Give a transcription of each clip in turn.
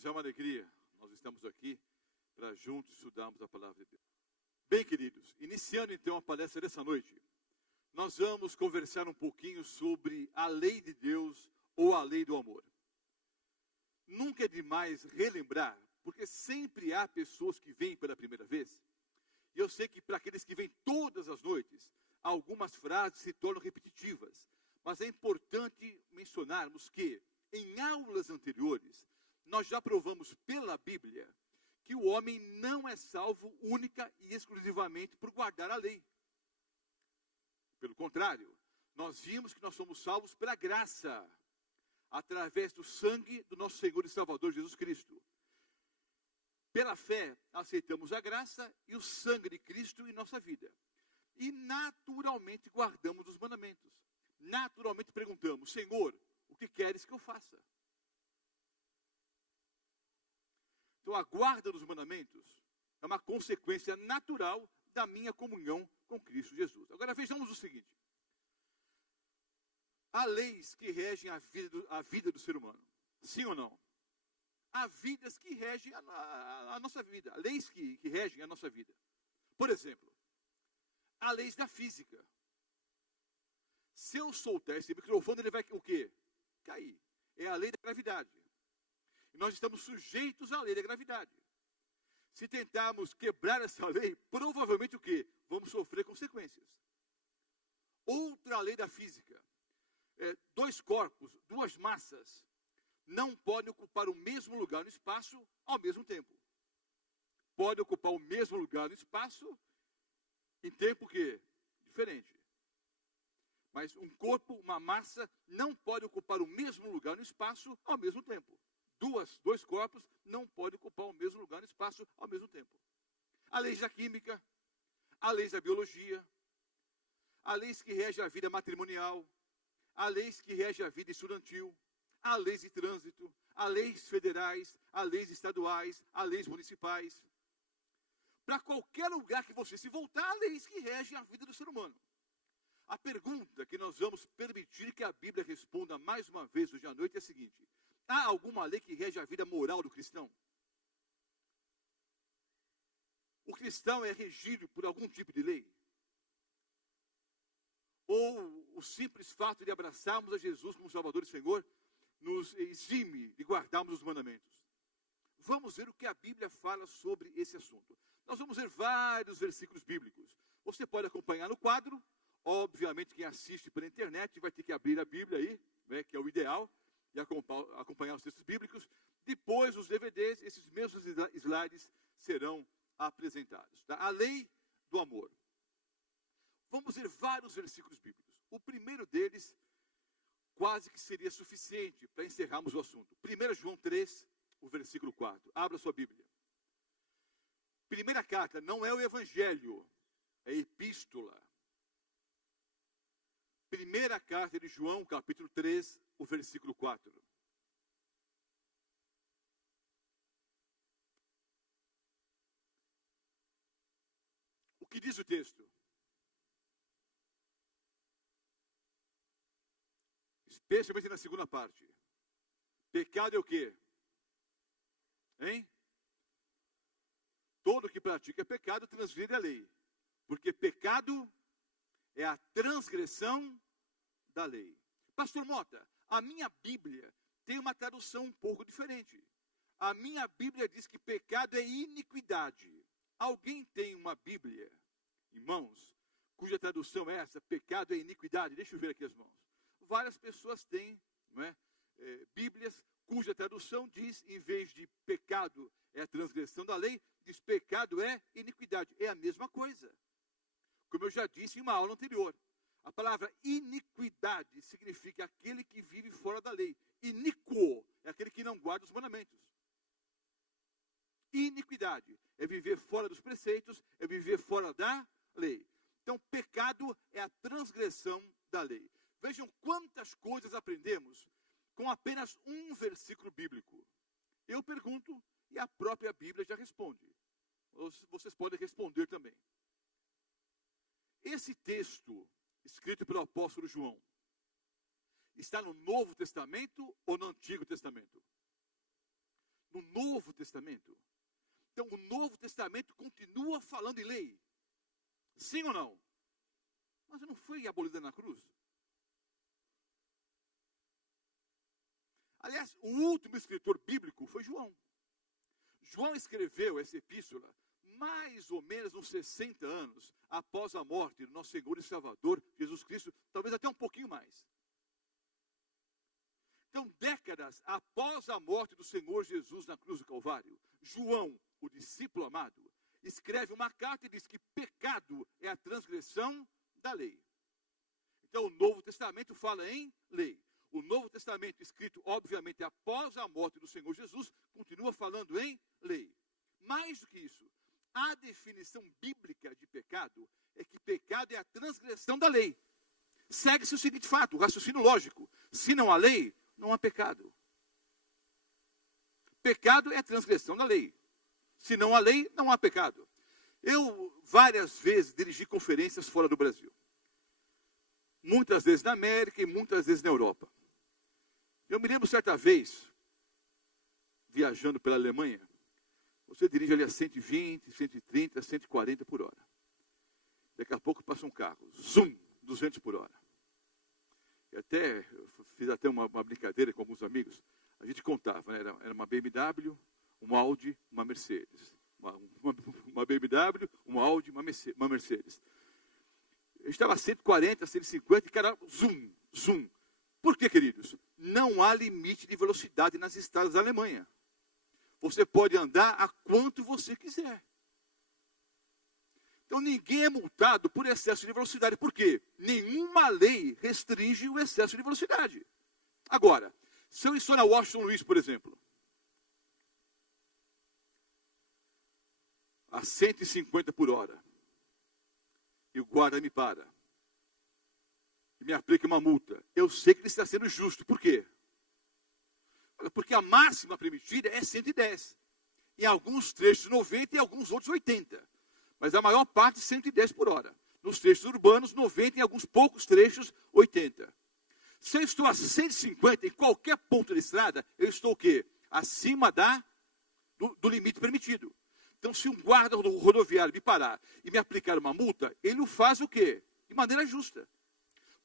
queridos, é uma alegria. Nós estamos aqui para juntos estudarmos a palavra de Deus. Bem, queridos, iniciando então a palestra dessa noite, nós vamos conversar um pouquinho sobre a lei de Deus ou a lei do amor. Nunca é demais relembrar, porque sempre há pessoas que vêm pela primeira vez. E eu sei que para aqueles que vêm todas as noites, algumas frases se tornam repetitivas. Mas é importante mencionarmos que, em aulas anteriores, nós já provamos pela Bíblia que o homem não é salvo única e exclusivamente por guardar a lei. Pelo contrário, nós vimos que nós somos salvos pela graça, através do sangue do nosso Senhor e Salvador Jesus Cristo. Pela fé, aceitamos a graça e o sangue de Cristo em nossa vida. E naturalmente guardamos os mandamentos. Naturalmente perguntamos: Senhor, o que queres que eu faça? Então a guarda dos mandamentos é uma consequência natural da minha comunhão com Cristo Jesus. Agora vejamos o seguinte: há leis que regem a vida do ser humano. Sim ou não? Há vidas que regem a nossa vida. Leis que regem a nossa vida. Por exemplo, há leis da física. Se eu soltar esse microfone, ele vai o quê? Cair. É a lei da gravidade. E nós estamos sujeitos à lei da gravidade. Se tentarmos quebrar essa lei, provavelmente o quê? Vamos sofrer consequências. Outra lei da física. Dois corpos, duas massas, não podem ocupar o mesmo lugar no espaço ao mesmo tempo. Podem ocupar o mesmo lugar no espaço em tempo quê? Diferente. Mas um corpo, uma massa, não pode ocupar o mesmo lugar no espaço ao mesmo tempo. Dois corpos não podem ocupar o mesmo lugar no espaço ao mesmo tempo. Há leis da química, há leis da biologia, há leis que regem a vida matrimonial, há leis que regem a vida estudantil, há leis de trânsito, há leis federais, há leis estaduais, há leis municipais. Para qualquer lugar que você se voltar, há leis que regem a vida do ser humano. A pergunta que nós vamos permitir que a Bíblia responda mais uma vez hoje à noite é a seguinte: há alguma lei que rege a vida moral do cristão? O cristão é regido por algum tipo de lei? Ou o simples fato de abraçarmos a Jesus como Salvador e Senhor nos exime de guardarmos os mandamentos? Vamos ver o que a Bíblia fala sobre esse assunto. Nós vamos ver vários versículos bíblicos. Você pode acompanhar no quadro. Obviamente, quem assiste pela internet vai ter que abrir a Bíblia aí, né, que é o ideal, e acompanhar os textos bíblicos. Depois, os DVDs, esses mesmos slides serão apresentados. Tá? A lei do amor. Vamos ver vários versículos bíblicos. O primeiro deles quase que seria suficiente para encerrarmos o assunto. 1 João 3, o versículo 4. Abra sua Bíblia. Primeira carta, não é o Evangelho, é epístola. Primeira carta de João, capítulo 3, o versículo 4. O que diz o texto? Especialmente na segunda parte. Pecado é o quê? Hein? Todo que pratica pecado transgride a lei. Porque pecado é a transgressão da lei. Pastor Mota, a minha Bíblia tem uma tradução um pouco diferente. A minha Bíblia diz que pecado é iniquidade. Alguém tem uma Bíblia, irmãos, cuja tradução é essa? Pecado é iniquidade. Deixa eu ver aqui as mãos. Várias pessoas têm, não é, Bíblias cuja tradução diz, em vez de pecado é a transgressão da lei, diz pecado é iniquidade. É a mesma coisa. Como eu já disse em uma aula anterior, a palavra iniquidade significa aquele que vive fora da lei. Iníquo é aquele que não guarda os mandamentos. Iniquidade é viver fora dos preceitos, é viver fora da lei. Então, pecado é a transgressão da lei. Vejam quantas coisas aprendemos com apenas um versículo bíblico. Eu pergunto e a própria Bíblia já responde. Vocês podem responder também. Esse texto, escrito pelo apóstolo João, está no Novo Testamento ou no Antigo Testamento? No Novo Testamento. Então, o Novo Testamento continua falando em lei. Sim ou não? Mas não foi abolida na cruz? Aliás, o último escritor bíblico foi João. João escreveu essa epístola mais ou menos uns 60 anos após a morte do nosso Senhor e Salvador, Jesus Cristo, talvez até um pouquinho mais. Então, décadas após a morte do Senhor Jesus na cruz do Calvário, João, o discípulo amado, escreve uma carta e diz que pecado é a transgressão da lei. Então, o Novo Testamento fala em lei. O Novo Testamento, escrito, obviamente, após a morte do Senhor Jesus, continua falando em lei. Mais do que isso, a definição bíblica de pecado é que pecado é a transgressão da lei. Segue-se o seguinte fato, o raciocínio lógico. Se não há lei, não há pecado. Pecado é a transgressão da lei. Se não há lei, não há pecado. Eu, várias vezes, dirigi conferências fora do Brasil. Muitas vezes na América e muitas vezes na Europa. Eu me lembro certa vez, viajando pela Alemanha, você dirige ali a 120, 130, 140 por hora. Daqui a pouco passa um carro, zoom, 200 por hora. Eu fiz até uma brincadeira com alguns amigos. A gente contava, né? Era uma BMW, um Audi, uma Mercedes. Uma BMW, um Audi, uma Mercedes. A gente estava a 140, 150 e cara, zoom, zoom. Por quê, queridos? Não há limite de velocidade nas estradas da Alemanha. Você pode andar a quanto você quiser. Então, ninguém é multado por excesso de velocidade. Por quê? Nenhuma lei restringe o excesso de velocidade. Agora, se eu estou na Washington Luiz, por exemplo, a 150 por hora, e o guarda me para, e me aplica uma multa, eu sei que ele está sendo justo. Por quê? Porque a máxima permitida é 110. Em alguns trechos 90 e em alguns outros 80. Mas a maior parte 110 por hora. Nos trechos urbanos 90 e em alguns poucos trechos 80. Se eu estou a 150 em qualquer ponto da estrada, eu estou o quê? Acima do limite permitido. Então, se um guarda rodoviário me parar e me aplicar uma multa, ele o faz o quê? De maneira justa.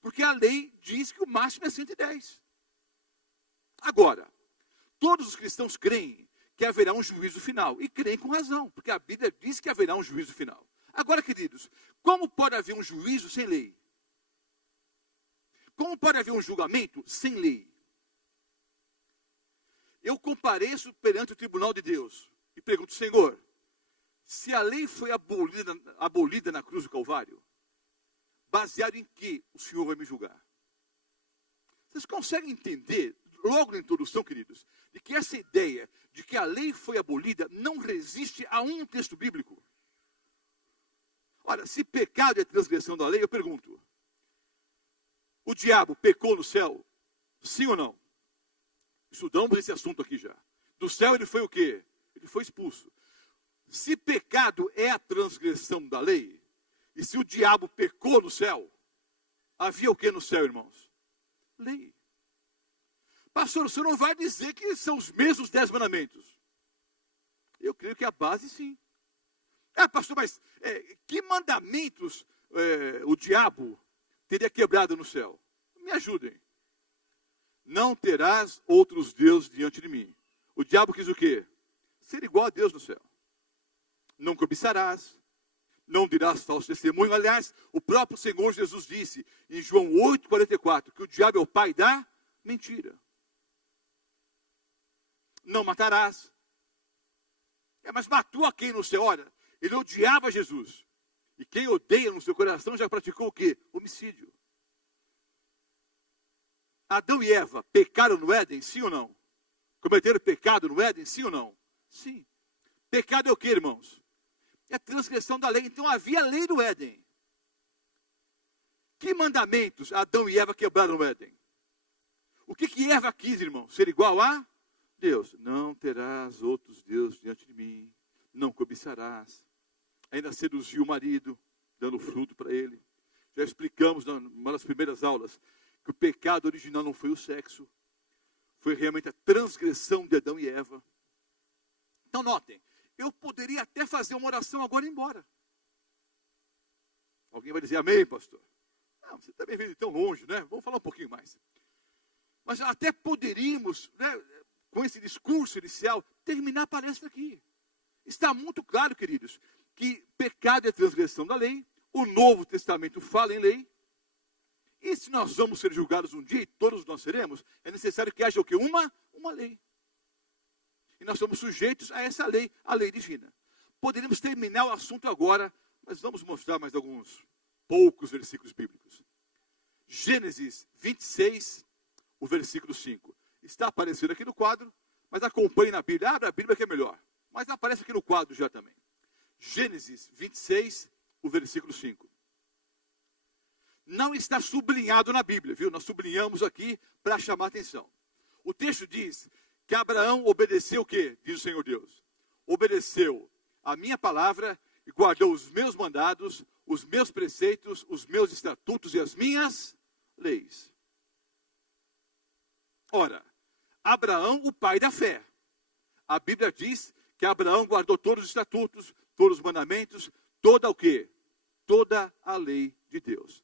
Porque a lei diz que o máximo é 110. Agora, todos os cristãos creem que haverá um juízo final. E creem com razão, porque a Bíblia diz que haverá um juízo final. Agora, queridos, como pode haver um juízo sem lei? Como pode haver um julgamento sem lei? Eu compareço perante o tribunal de Deus e pergunto, Senhor, se a lei foi abolida na cruz do Calvário, baseado em que o Senhor vai me julgar? Vocês conseguem entender, logo na introdução, queridos, de que essa ideia de que a lei foi abolida não resiste a um texto bíblico? Ora, se pecado é transgressão da lei, eu pergunto, o diabo pecou no céu? Sim ou não? Estudamos esse assunto aqui já. Do céu ele foi o quê? Ele foi expulso. Se pecado é a transgressão da lei, e se o diabo pecou no céu, havia o que no céu, irmãos? Lei. Pastor, o senhor não vai dizer que são os mesmos 10 mandamentos? Eu creio que a base sim. Pastor, mas que mandamentos o diabo teria quebrado no céu? Me ajudem. Não terás outros deuses diante de mim. O diabo quis o quê? Ser igual a Deus no céu. Não cobiçarás, não dirás falso testemunho. Aliás, o próprio Senhor Jesus disse em João 8,44 que o diabo é o pai da mentira. Não matarás. Mas matou a quem no céu? Olha, ele odiava Jesus. E quem odeia no seu coração já praticou o quê? Homicídio. Adão e Eva pecaram no Éden, sim ou não? Cometeram pecado no Éden, sim ou não? Sim. Pecado é o quê, irmãos? É transgressão da lei. Então havia lei no Éden. Que mandamentos Adão e Eva quebraram no Éden? O que Eva quis, irmão? Ser igual a Deus. Não terás outros deuses diante de mim. Não cobiçarás. Ainda seduziu o marido, dando fruto para ele. Já explicamos numa das primeiras aulas que o pecado original não foi o sexo. Foi realmente a transgressão de Adão e Eva. Então notem, eu poderia até fazer uma oração agora e ir embora. Alguém vai dizer amém, pastor? Não, você também veio de tão longe, né? Vamos falar um pouquinho mais. Mas até poderíamos, né, com esse discurso inicial, terminar a palestra aqui. Está muito claro, queridos, que pecado é transgressão da lei, o Novo Testamento fala em lei, e se nós vamos ser julgados um dia, e todos nós seremos, é necessário que haja o quê? Uma lei. E nós somos sujeitos a essa lei, a lei divina. Poderíamos terminar o assunto agora, mas vamos mostrar mais alguns poucos versículos bíblicos. Gênesis 26, o versículo 5. Está aparecendo aqui no quadro, mas acompanhe na Bíblia. Abra a Bíblia que é melhor. Mas aparece aqui no quadro já também. Gênesis 26, o versículo 5. Não está sublinhado na Bíblia, viu? Nós sublinhamos aqui para chamar a atenção. O texto diz que Abraão obedeceu o quê? Diz o Senhor Deus. Obedeceu a minha palavra e guardou os meus mandados, os meus preceitos, os meus estatutos e as minhas leis. Ora, Abraão, o pai da fé. A Bíblia diz que Abraão guardou todos os estatutos, todos os mandamentos, toda o quê? Toda a lei de Deus.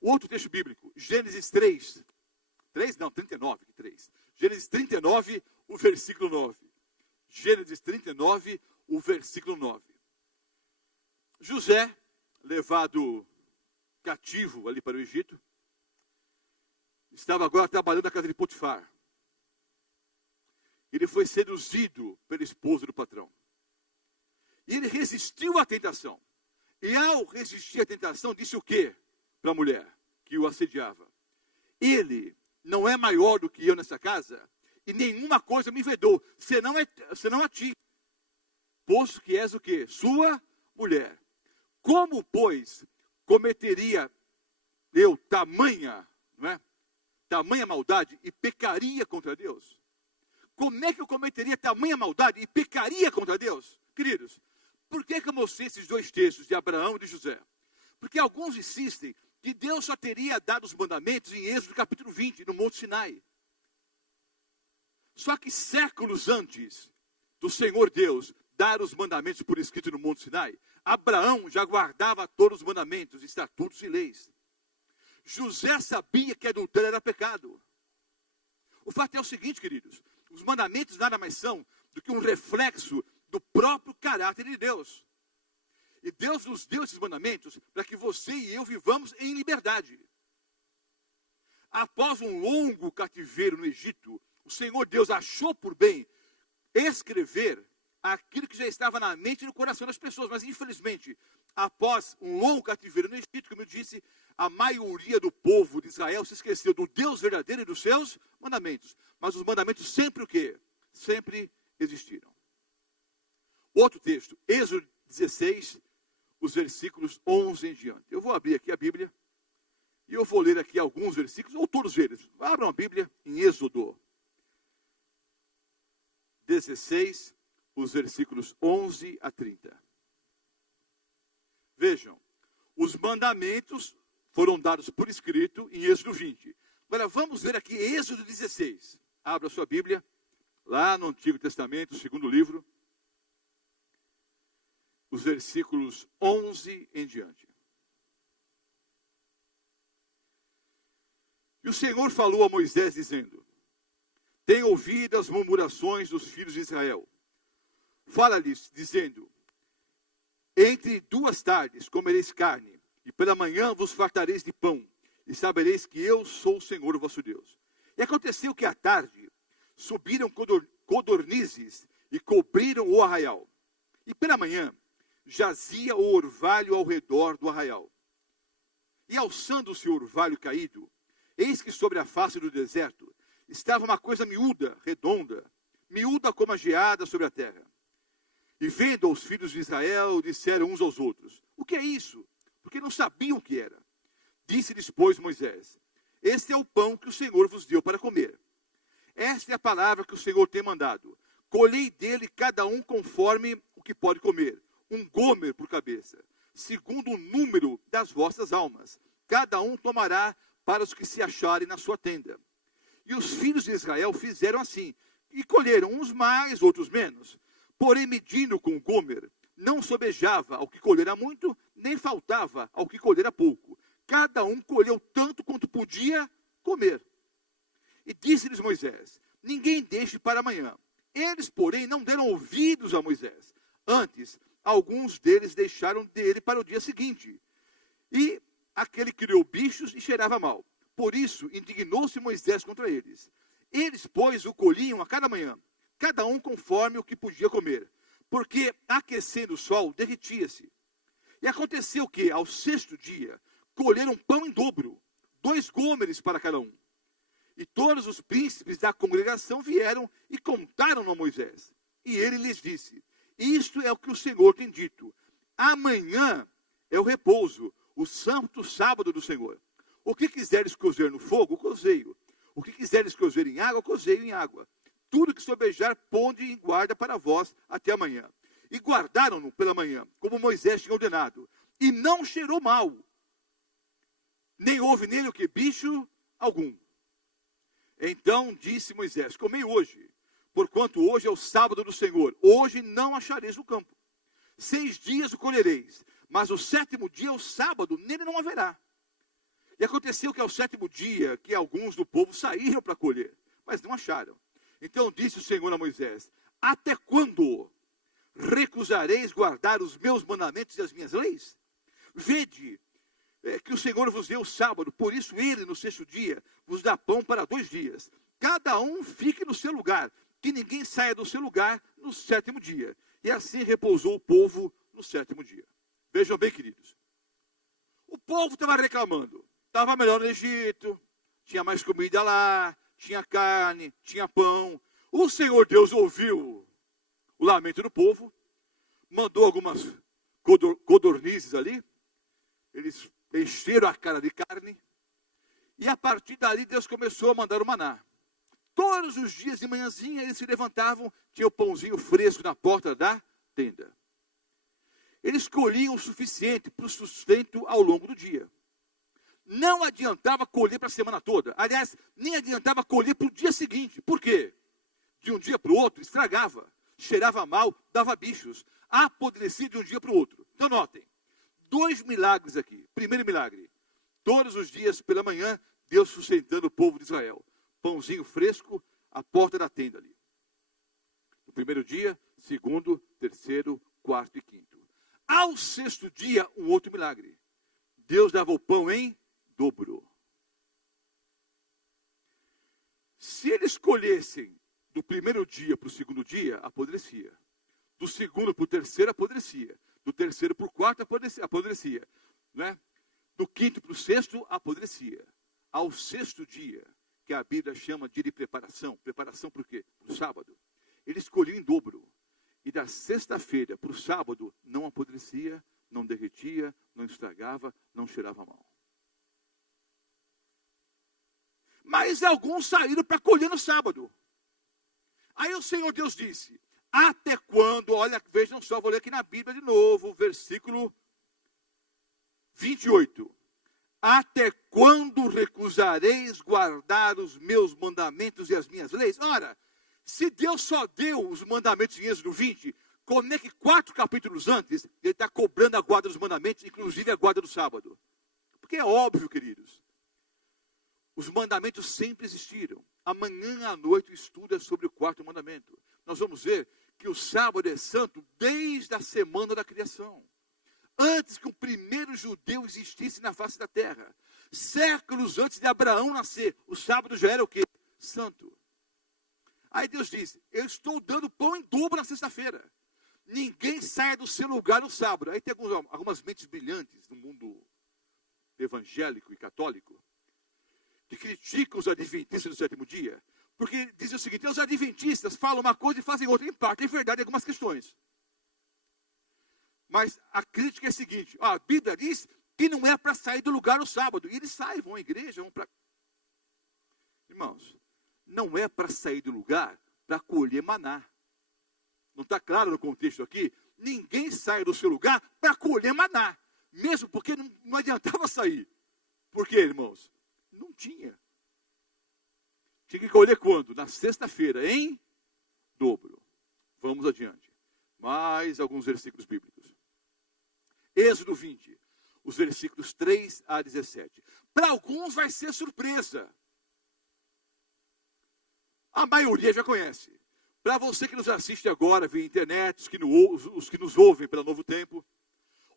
O outro texto bíblico, Gênesis 3. 39, 3. Gênesis 39, o versículo 9. Gênesis 39, o versículo 9. José, levado cativo ali para o Egito, estava agora trabalhando na casa de Potifar. Ele foi seduzido pela esposa do patrão. E ele resistiu à tentação. E ao resistir à tentação, disse o quê para a mulher que o assediava? Ele não é maior do que eu nessa casa, e nenhuma coisa me vedou, senão a ti, posto que és o quê? Sua mulher. Como, pois, cometeria eu tamanha, não é? Tamanha maldade e pecaria contra Deus? Como é que eu cometeria tamanha maldade e pecaria contra Deus? Queridos, por que eu mostrei esses dois textos de Abraão e de José? Porque alguns insistem que Deus só teria dado os mandamentos em Êxodo capítulo 20, no Monte Sinai. Só que séculos antes do Senhor Deus dar os mandamentos por escrito no Monte Sinai, Abraão já guardava todos os mandamentos, estatutos e leis. José sabia que adultério era pecado. O fato é o seguinte, queridos, os mandamentos nada mais são do que um reflexo do próprio caráter de Deus. E Deus nos deu esses mandamentos para que você e eu vivamos em liberdade. Após um longo cativeiro no Egito, o Senhor Deus achou por bem escrever aquilo que já estava na mente e no coração das pessoas. Mas, infelizmente, após um longo cativeiro no Egito, como eu disse, a maioria do povo de Israel se esqueceu do Deus verdadeiro e dos seus mandamentos. Mas os mandamentos sempre o quê? Sempre existiram. Outro texto, Êxodo 16, os versículos 11 em diante. Eu vou abrir aqui a Bíblia e eu vou ler aqui alguns versículos, ou todos eles. Abram a Bíblia em Êxodo 16, os versículos 11 a 30. Vejam, os mandamentos foram dados por escrito em Êxodo 20. Agora vamos ver aqui Êxodo 16. Abra a sua Bíblia, lá no Antigo Testamento, segundo livro, os versículos 11 em diante. E o Senhor falou a Moisés, dizendo: Tenho ouvido as murmurações dos filhos de Israel. Fala-lhes, dizendo: Entre 2 tardes comereis carne, e pela manhã vos fartareis de pão, e sabereis que eu sou o Senhor, o vosso Deus. E aconteceu que à tarde subiram codornizes e cobriram o arraial. E pela manhã jazia o orvalho ao redor do arraial. E alçando-se o orvalho caído, eis que sobre a face do deserto estava uma coisa miúda, redonda, miúda como a geada sobre a terra. E vendo os filhos de Israel, disseram uns aos outros: O que é isso? Porque não sabiam o que era. Disse-lhes, pois, Moisés: Este é o pão que o Senhor vos deu para comer. Esta é a palavra que o Senhor tem mandado. Colhei dele cada um conforme o que pode comer, um gomer por cabeça, segundo o número das vossas almas. Cada um tomará para os que se acharem na sua tenda. E os filhos de Israel fizeram assim, e colheram uns mais, outros menos. Porém, medindo com o gomer, não sobejava ao que colhera muito, nem faltava ao que colhera pouco. Cada um colheu tanto quanto podia comer. E disse-lhes Moisés: ninguém deixe para amanhã. Eles, porém, não deram ouvidos a Moisés. Antes, alguns deles deixaram dele para o dia seguinte. E aquele criou bichos e cheirava mal. Por isso, indignou-se Moisés contra eles. Eles, pois, o colhiam a cada manhã, cada um conforme o que podia comer, porque, aquecendo o sol, derretia-se. E aconteceu que, ao sexto dia, colheram pão em dobro, 2 gômeres para cada um. E todos os príncipes da congregação vieram e contaram a Moisés. E ele lhes disse: isto é o que o Senhor tem dito. Amanhã é o repouso, o santo sábado do Senhor. O que quiseres cozer no fogo, cozeio. O que quiseres cozer em água, cozeio em água. Tudo que sobejar, ponde em guarda para vós até amanhã. E guardaram-no pela manhã, como Moisés tinha ordenado. E não cheirou mal, nem houve nele o que? Bicho algum. Então disse Moisés: comei hoje, porquanto hoje é o sábado do Senhor. Hoje não achareis o campo. 6 dias o colhereis, mas o 7º dia é o sábado, nele não haverá. E aconteceu que ao 7º dia, que alguns do povo saíram para colher, mas não acharam. Então disse o Senhor a Moisés: até quando recusareis guardar os meus mandamentos e as minhas leis? Vede que o Senhor vos deu o sábado, por isso ele, no 6º dia, vos dá pão para 2 dias. Cada um fique no seu lugar, que ninguém saia do seu lugar no 7º dia. E assim repousou o povo no 7º dia. Vejam bem, queridos. O povo estava reclamando. Estava melhor no Egito, tinha mais comida lá, tinha carne, tinha pão. O Senhor Deus ouviu o lamento do povo, mandou algumas codornizes ali, eles encheram a cara de carne, e a partir dali Deus começou a mandar o maná. Todos os dias de manhãzinha eles se levantavam, tinha o pãozinho fresco na porta da tenda. Eles colhiam o suficiente para o sustento ao longo do dia. Não adiantava colher para a semana toda. Aliás, nem adiantava colher para o dia seguinte. Por quê? De um dia para o outro, estragava, cheirava mal, dava bichos, apodrecia de um dia para o outro. Então, notem, 2 milagres aqui. Primeiro milagre, todos os dias pela manhã, Deus sustentando o povo de Israel. Pãozinho fresco, à porta da tenda ali. No primeiro dia, 2º, 3º, 4º e 5º. Ao 6º dia, um outro milagre. Deus dava o pão em dobro. Se eles colhessem do primeiro dia para o 2º dia, apodrecia. Do 2º para o 3º, apodrecia. Do 3º para o 4º, apodrecia. Né? Do 5º para o 6º, apodrecia. Ao 6º dia, que a Bíblia chama dia de preparação. Preparação para o quê? Para o sábado. Eles colhiam em dobro. E da sexta-feira para o sábado, não apodrecia, não derretia, não estragava, não cheirava mal. Mas alguns saíram para colher no sábado. Aí o Senhor Deus disse: até quando, olha, vejam só, vou ler aqui na Bíblia de novo, versículo 28. Até quando recusareis guardar os meus mandamentos e as minhas leis? Ora, se Deus só deu os mandamentos em Êxodo 20, como é que 4 capítulos antes, ele está cobrando a guarda dos mandamentos, inclusive a guarda do sábado? Porque é óbvio, queridos, os mandamentos sempre existiram. Amanhã à noite estuda sobre o 4º mandamento. Nós vamos ver que o sábado é santo desde a semana da criação. Antes que o primeiro judeu existisse na face da terra. Séculos antes de Abraão nascer, o sábado já era o quê? Santo. Aí Deus diz: eu estou dando pão em dobro na sexta-feira. Ninguém saia do seu lugar no sábado. Aí tem algumas mentes brilhantes no mundo evangélico e católico que criticam os adventistas do 7º dia, porque dizem o seguinte: os adventistas falam uma coisa e fazem outra. Em parte é verdade em algumas questões. Mas a crítica é a seguinte: a Bíblia diz que não é para sair do lugar no sábado. E eles saem, vão à igreja, vão para... Irmãos, não é para sair do lugar para colher maná. Não está claro no contexto aqui? Ninguém sai do seu lugar para colher maná. Mesmo porque não adiantava sair. Por quê, irmãos? Não tinha. Tinha que colher quando? Na sexta-feira, em dobro. Vamos adiante. Mais alguns versículos bíblicos. Êxodo 20, os versículos 3 a 17. Para alguns vai ser surpresa. A maioria já conhece. Para você que nos assiste agora via internet, os que nos ouvem pela Novo Tempo,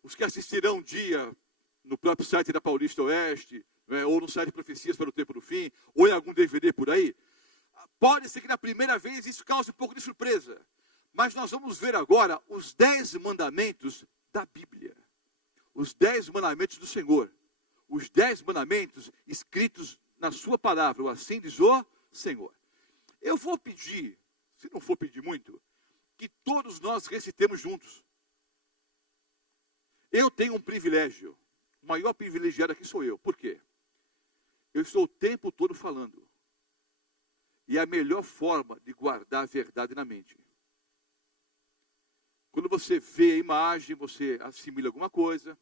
os que assistirão um dia no próprio site da Paulista Oeste, né, ou no site Profecias para o Tempo do Fim, ou em algum DVD por aí, pode ser que na primeira vez isso cause um pouco de surpresa. Mas nós vamos ver agora os 10 mandamentos da Bíblia. Os 10 mandamentos do Senhor. Os 10 mandamentos escritos na sua palavra. O assim diz o Senhor. Eu vou pedir, se não for pedir muito, que todos nós recitemos juntos. Eu tenho um privilégio. O maior privilegiado aqui sou eu. Por quê? Eu estou o tempo todo falando. E é a melhor forma de guardar a verdade na mente. Quando você vê a imagem, você assimila alguma coisa.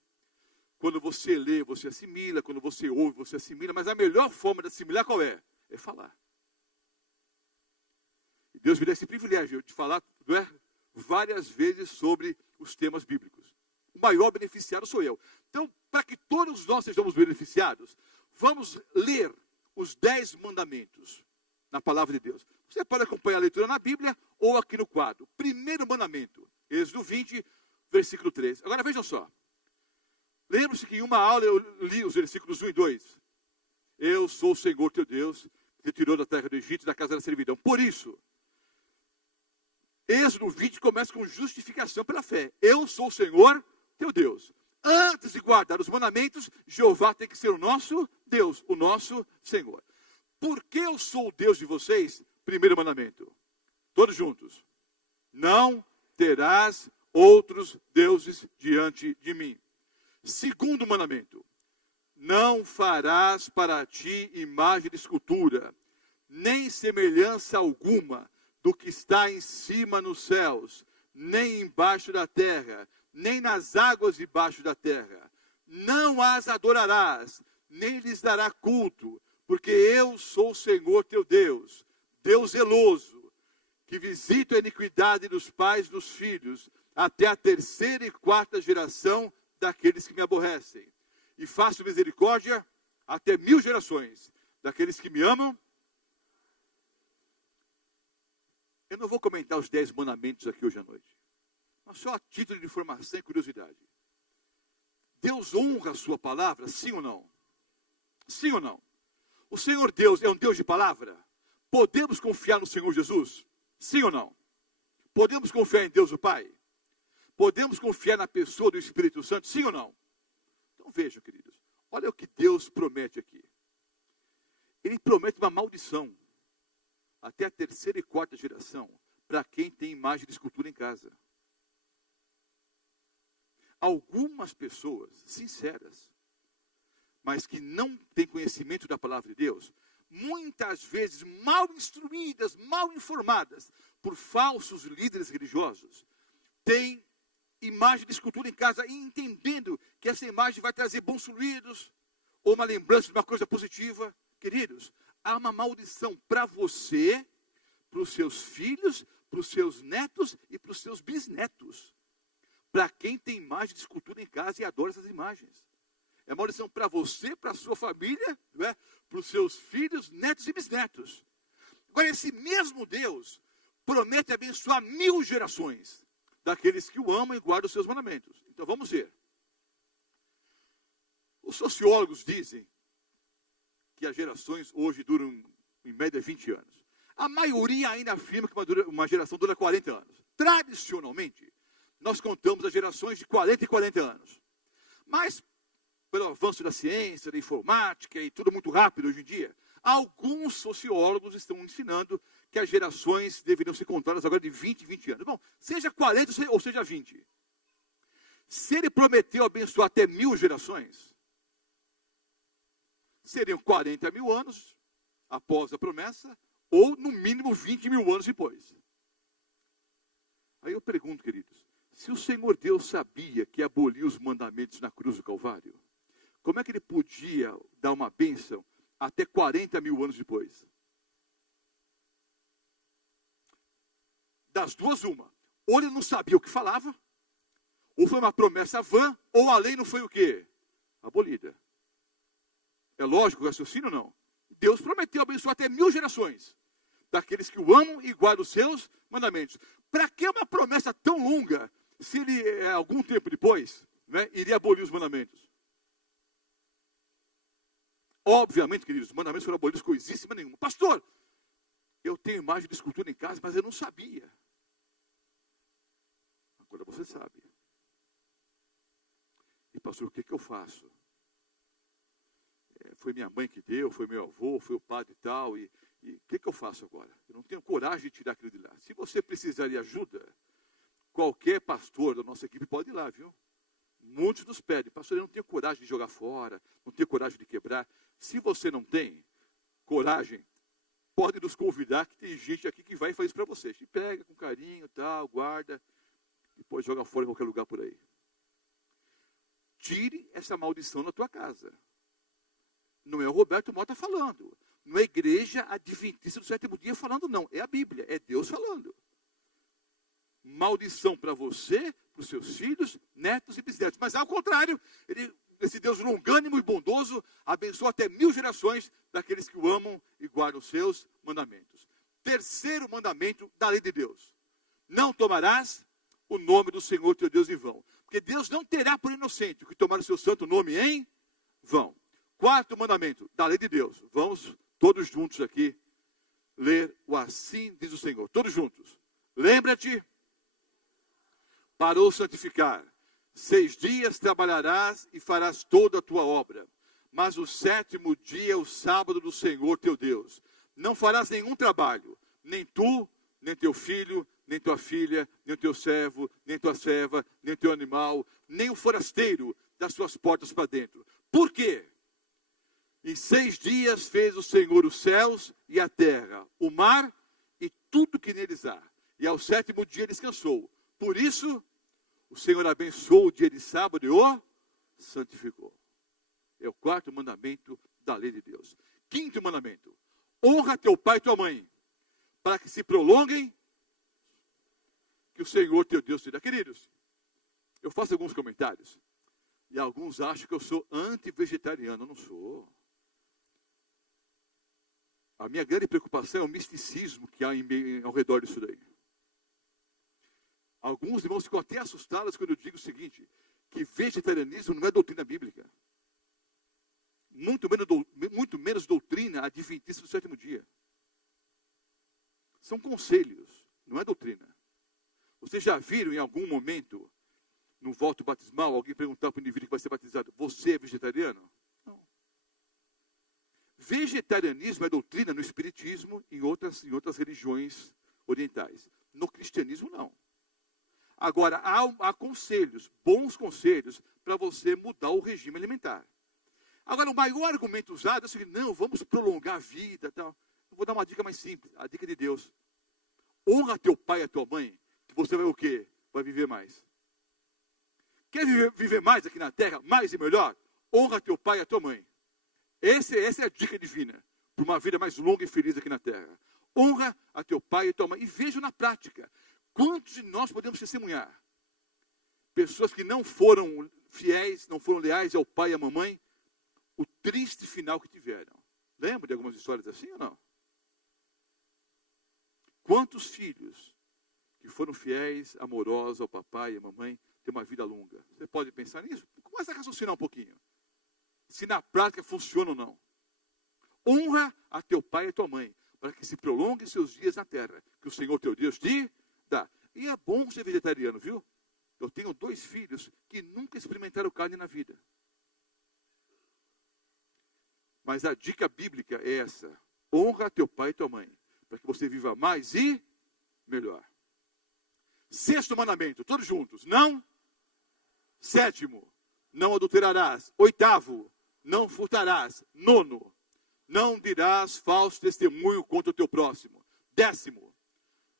Quando você lê, você assimila. Quando você ouve, você assimila. Mas a melhor forma de assimilar qual é? É falar. E Deus me dá esse privilégio de falar, não é, várias vezes sobre os temas bíblicos. O maior beneficiado sou eu. Então, para que todos nós sejamos beneficiados, vamos ler os 10 mandamentos na palavra de Deus. Você pode acompanhar a leitura na Bíblia ou aqui no quadro. Primeiro mandamento, Êxodo 20, versículo 3. Agora vejam só. Lembre-se que em uma aula eu li os versículos 1 e 2. Eu sou o Senhor teu Deus, que te tirou da terra do Egito e da casa da servidão. Por isso, Êxodo 20 começa com justificação pela fé. Eu sou o Senhor teu Deus. Antes de guardar os mandamentos, Jeová tem que ser o nosso Deus, o nosso Senhor. Porque eu sou o Deus de vocês, primeiro mandamento. Todos juntos. Não terás outros deuses diante de mim. Segundo mandamento. Não farás para ti imagem de escultura, nem semelhança alguma do que está em cima nos céus, nem embaixo da terra, nem nas águas debaixo da terra. Não as adorarás, nem lhes dará culto, porque eu sou o Senhor teu Deus, Deus zeloso, que visita a iniquidade dos pais dos filhos, até a terceira e quarta geração daqueles que me aborrecem. E faço misericórdia até 1000 gerações daqueles que me amam. Eu não vou comentar os 10 mandamentos aqui hoje à noite, mas só a título de informação e curiosidade. Deus honra a sua palavra, sim ou não? Sim ou não? O Senhor Deus é um Deus de palavra? Podemos confiar no Senhor Jesus? Sim ou não? Podemos confiar em Deus o Pai? Podemos confiar na pessoa do Espírito Santo? Sim ou não? Então vejam, queridos, olha o que Deus promete aqui. Ele promete uma maldição até a terceira e quarta geração para quem tem imagem de escultura em casa. Algumas pessoas sinceras, mas que não têm conhecimento da palavra de Deus, muitas vezes mal instruídas, mal informadas por falsos líderes religiosos, têm imagem de escultura em casa e entendendo que essa imagem vai trazer bons fluidos ou uma lembrança de uma coisa positiva. Queridos, há uma maldição para você, para os seus filhos, para os seus netos e para os seus bisnetos. Para quem tem imagem de escultura em casa e adora essas imagens. É maldição para você, para a sua família, não é? Para os seus filhos, netos e bisnetos. Agora, esse mesmo Deus promete abençoar 1000 gerações daqueles que o amam e guardam os seus mandamentos. Então, vamos ver. Os sociólogos dizem que as gerações hoje duram, em média, 20 anos. A maioria ainda afirma que uma geração dura 40 anos. Tradicionalmente, nós contamos as gerações de 40 e 40 anos. Mas, pelo avanço da ciência, da informática e tudo muito rápido hoje em dia, alguns sociólogos estão ensinando que as gerações deveriam ser contadas agora de 20 em 20 anos. Bom, seja 40 ou seja 20. Se ele prometeu abençoar até 1000 gerações, seriam 40 mil anos após a promessa, ou no mínimo 20 mil anos depois. Aí eu pergunto, queridos, se o Senhor Deus sabia que abolia os mandamentos na cruz do Calvário, como é que ele podia dar uma bênção até 40 mil anos depois? Das duas, uma. Ou ele não sabia o que falava, ou foi uma promessa vã, ou a lei não foi o quê? Abolida. É lógico o raciocínio, não? Deus prometeu abençoar até 1000 gerações daqueles que o amam e guardam os seus mandamentos. Para que uma promessa tão longa, se ele, algum tempo depois, né, iria abolir os mandamentos? Obviamente, queridos, os mandamentos foram abolidos coisíssima nenhuma. Pastor, eu tenho imagem de escultura em casa, mas eu não sabia. Agora você sabe. E pastor, o que eu faço? Foi minha mãe que deu, foi meu avô, foi o padre e tal, e o que eu faço agora? Eu não tenho coragem de tirar aquilo de lá. Se você precisar de ajuda, qualquer pastor da nossa equipe pode ir lá, viu? Muitos nos pedem, pastor, eu não tenho coragem de jogar fora, não tenho coragem de quebrar. Se você não tem coragem, pode nos convidar, que tem gente aqui que vai e faz isso para vocês. Te pega com carinho, tal, guarda, depois joga fora em qualquer lugar por aí. Tire essa maldição na tua casa. Não é o Roberto Mota falando. Não é a igreja adventista do sétimo dia falando, não. É a Bíblia, é Deus falando. Maldição para você, para os seus filhos, netos e bisnetos. Mas ao contrário, esse Deus longânimo e bondoso abençoa até 1000 gerações daqueles que o amam e guardam os seus mandamentos. Terceiro mandamento da lei de Deus. Não tomarás o nome do Senhor teu Deus em vão. Porque Deus não terá por inocente o que tomar o seu santo nome em vão. Quarto mandamento da lei de Deus. Vamos todos juntos aqui ler o assim diz o Senhor. Todos juntos. Lembra-te para o santificar. 6 dias trabalharás e farás toda a tua obra. Mas o 7º dia é o sábado do Senhor teu Deus. Não farás nenhum trabalho, nem tu, nem teu filho, nem tua filha, nem teu servo, nem tua serva, nem teu animal, nem o forasteiro das suas portas para dentro. Por quê? Em 6 dias fez o Senhor os céus e a terra, o mar e tudo que neles há. E ao 7º dia descansou. Por isso, o Senhor abençoou o dia de sábado e o santificou. É o 4º mandamento da lei de Deus. 5º mandamento. Honra teu pai e tua mãe, para que se prolonguem que o Senhor teu Deus te dá. Queridos, eu faço alguns comentários. E alguns acham que eu sou anti-vegetariano. Eu não sou. A minha grande preocupação é o misticismo que há ao redor disso daí. Alguns irmãos ficam até assustados quando eu digo o seguinte, que vegetarianismo não é doutrina bíblica. Muito menos doutrina adventista do sétimo dia. São conselhos, não é doutrina. Vocês já viram em algum momento, no voto batismal, alguém perguntar para o indivíduo que vai ser batizado, você é vegetariano? Não. Vegetarianismo é doutrina no espiritismo e em outras religiões orientais. No cristianismo, não. Agora, há conselhos, bons conselhos, para você mudar o regime alimentar. Agora, o maior argumento usado é o seguinte, não, vamos prolongar a vida. Tal. Eu vou dar uma dica mais simples, a dica de Deus. Honra teu pai e a tua mãe, que você vai o quê? Vai viver mais. Quer viver mais aqui na terra, mais e melhor? Honra teu pai e a tua mãe. Essa é a dica divina, para uma vida mais longa e feliz aqui na terra. Honra a teu pai e a tua mãe. E veja na prática, quantos de nós podemos testemunhar? Pessoas que não foram fiéis, não foram leais ao pai e à mamãe, o triste final que tiveram. Lembra de algumas histórias assim ou não? Quantos filhos que foram fiéis, amorosos ao papai e à mamãe, têm uma vida longa? Você pode pensar nisso? Começa a raciocinar um pouquinho. Se na prática funciona ou não. Honra a teu pai e a tua mãe, para que se prolonguem seus dias na terra, que o Senhor teu Deus te dá. E é bom ser vegetariano, viu? Eu tenho 2 filhos que nunca experimentaram carne na vida. Mas a dica bíblica é essa. Honra teu pai e tua mãe, para que você viva mais e melhor. 6º mandamento, todos juntos. Não. 7º, não adulterarás. 8º, não furtarás. 9º, não dirás falso testemunho contra o teu próximo. 10º,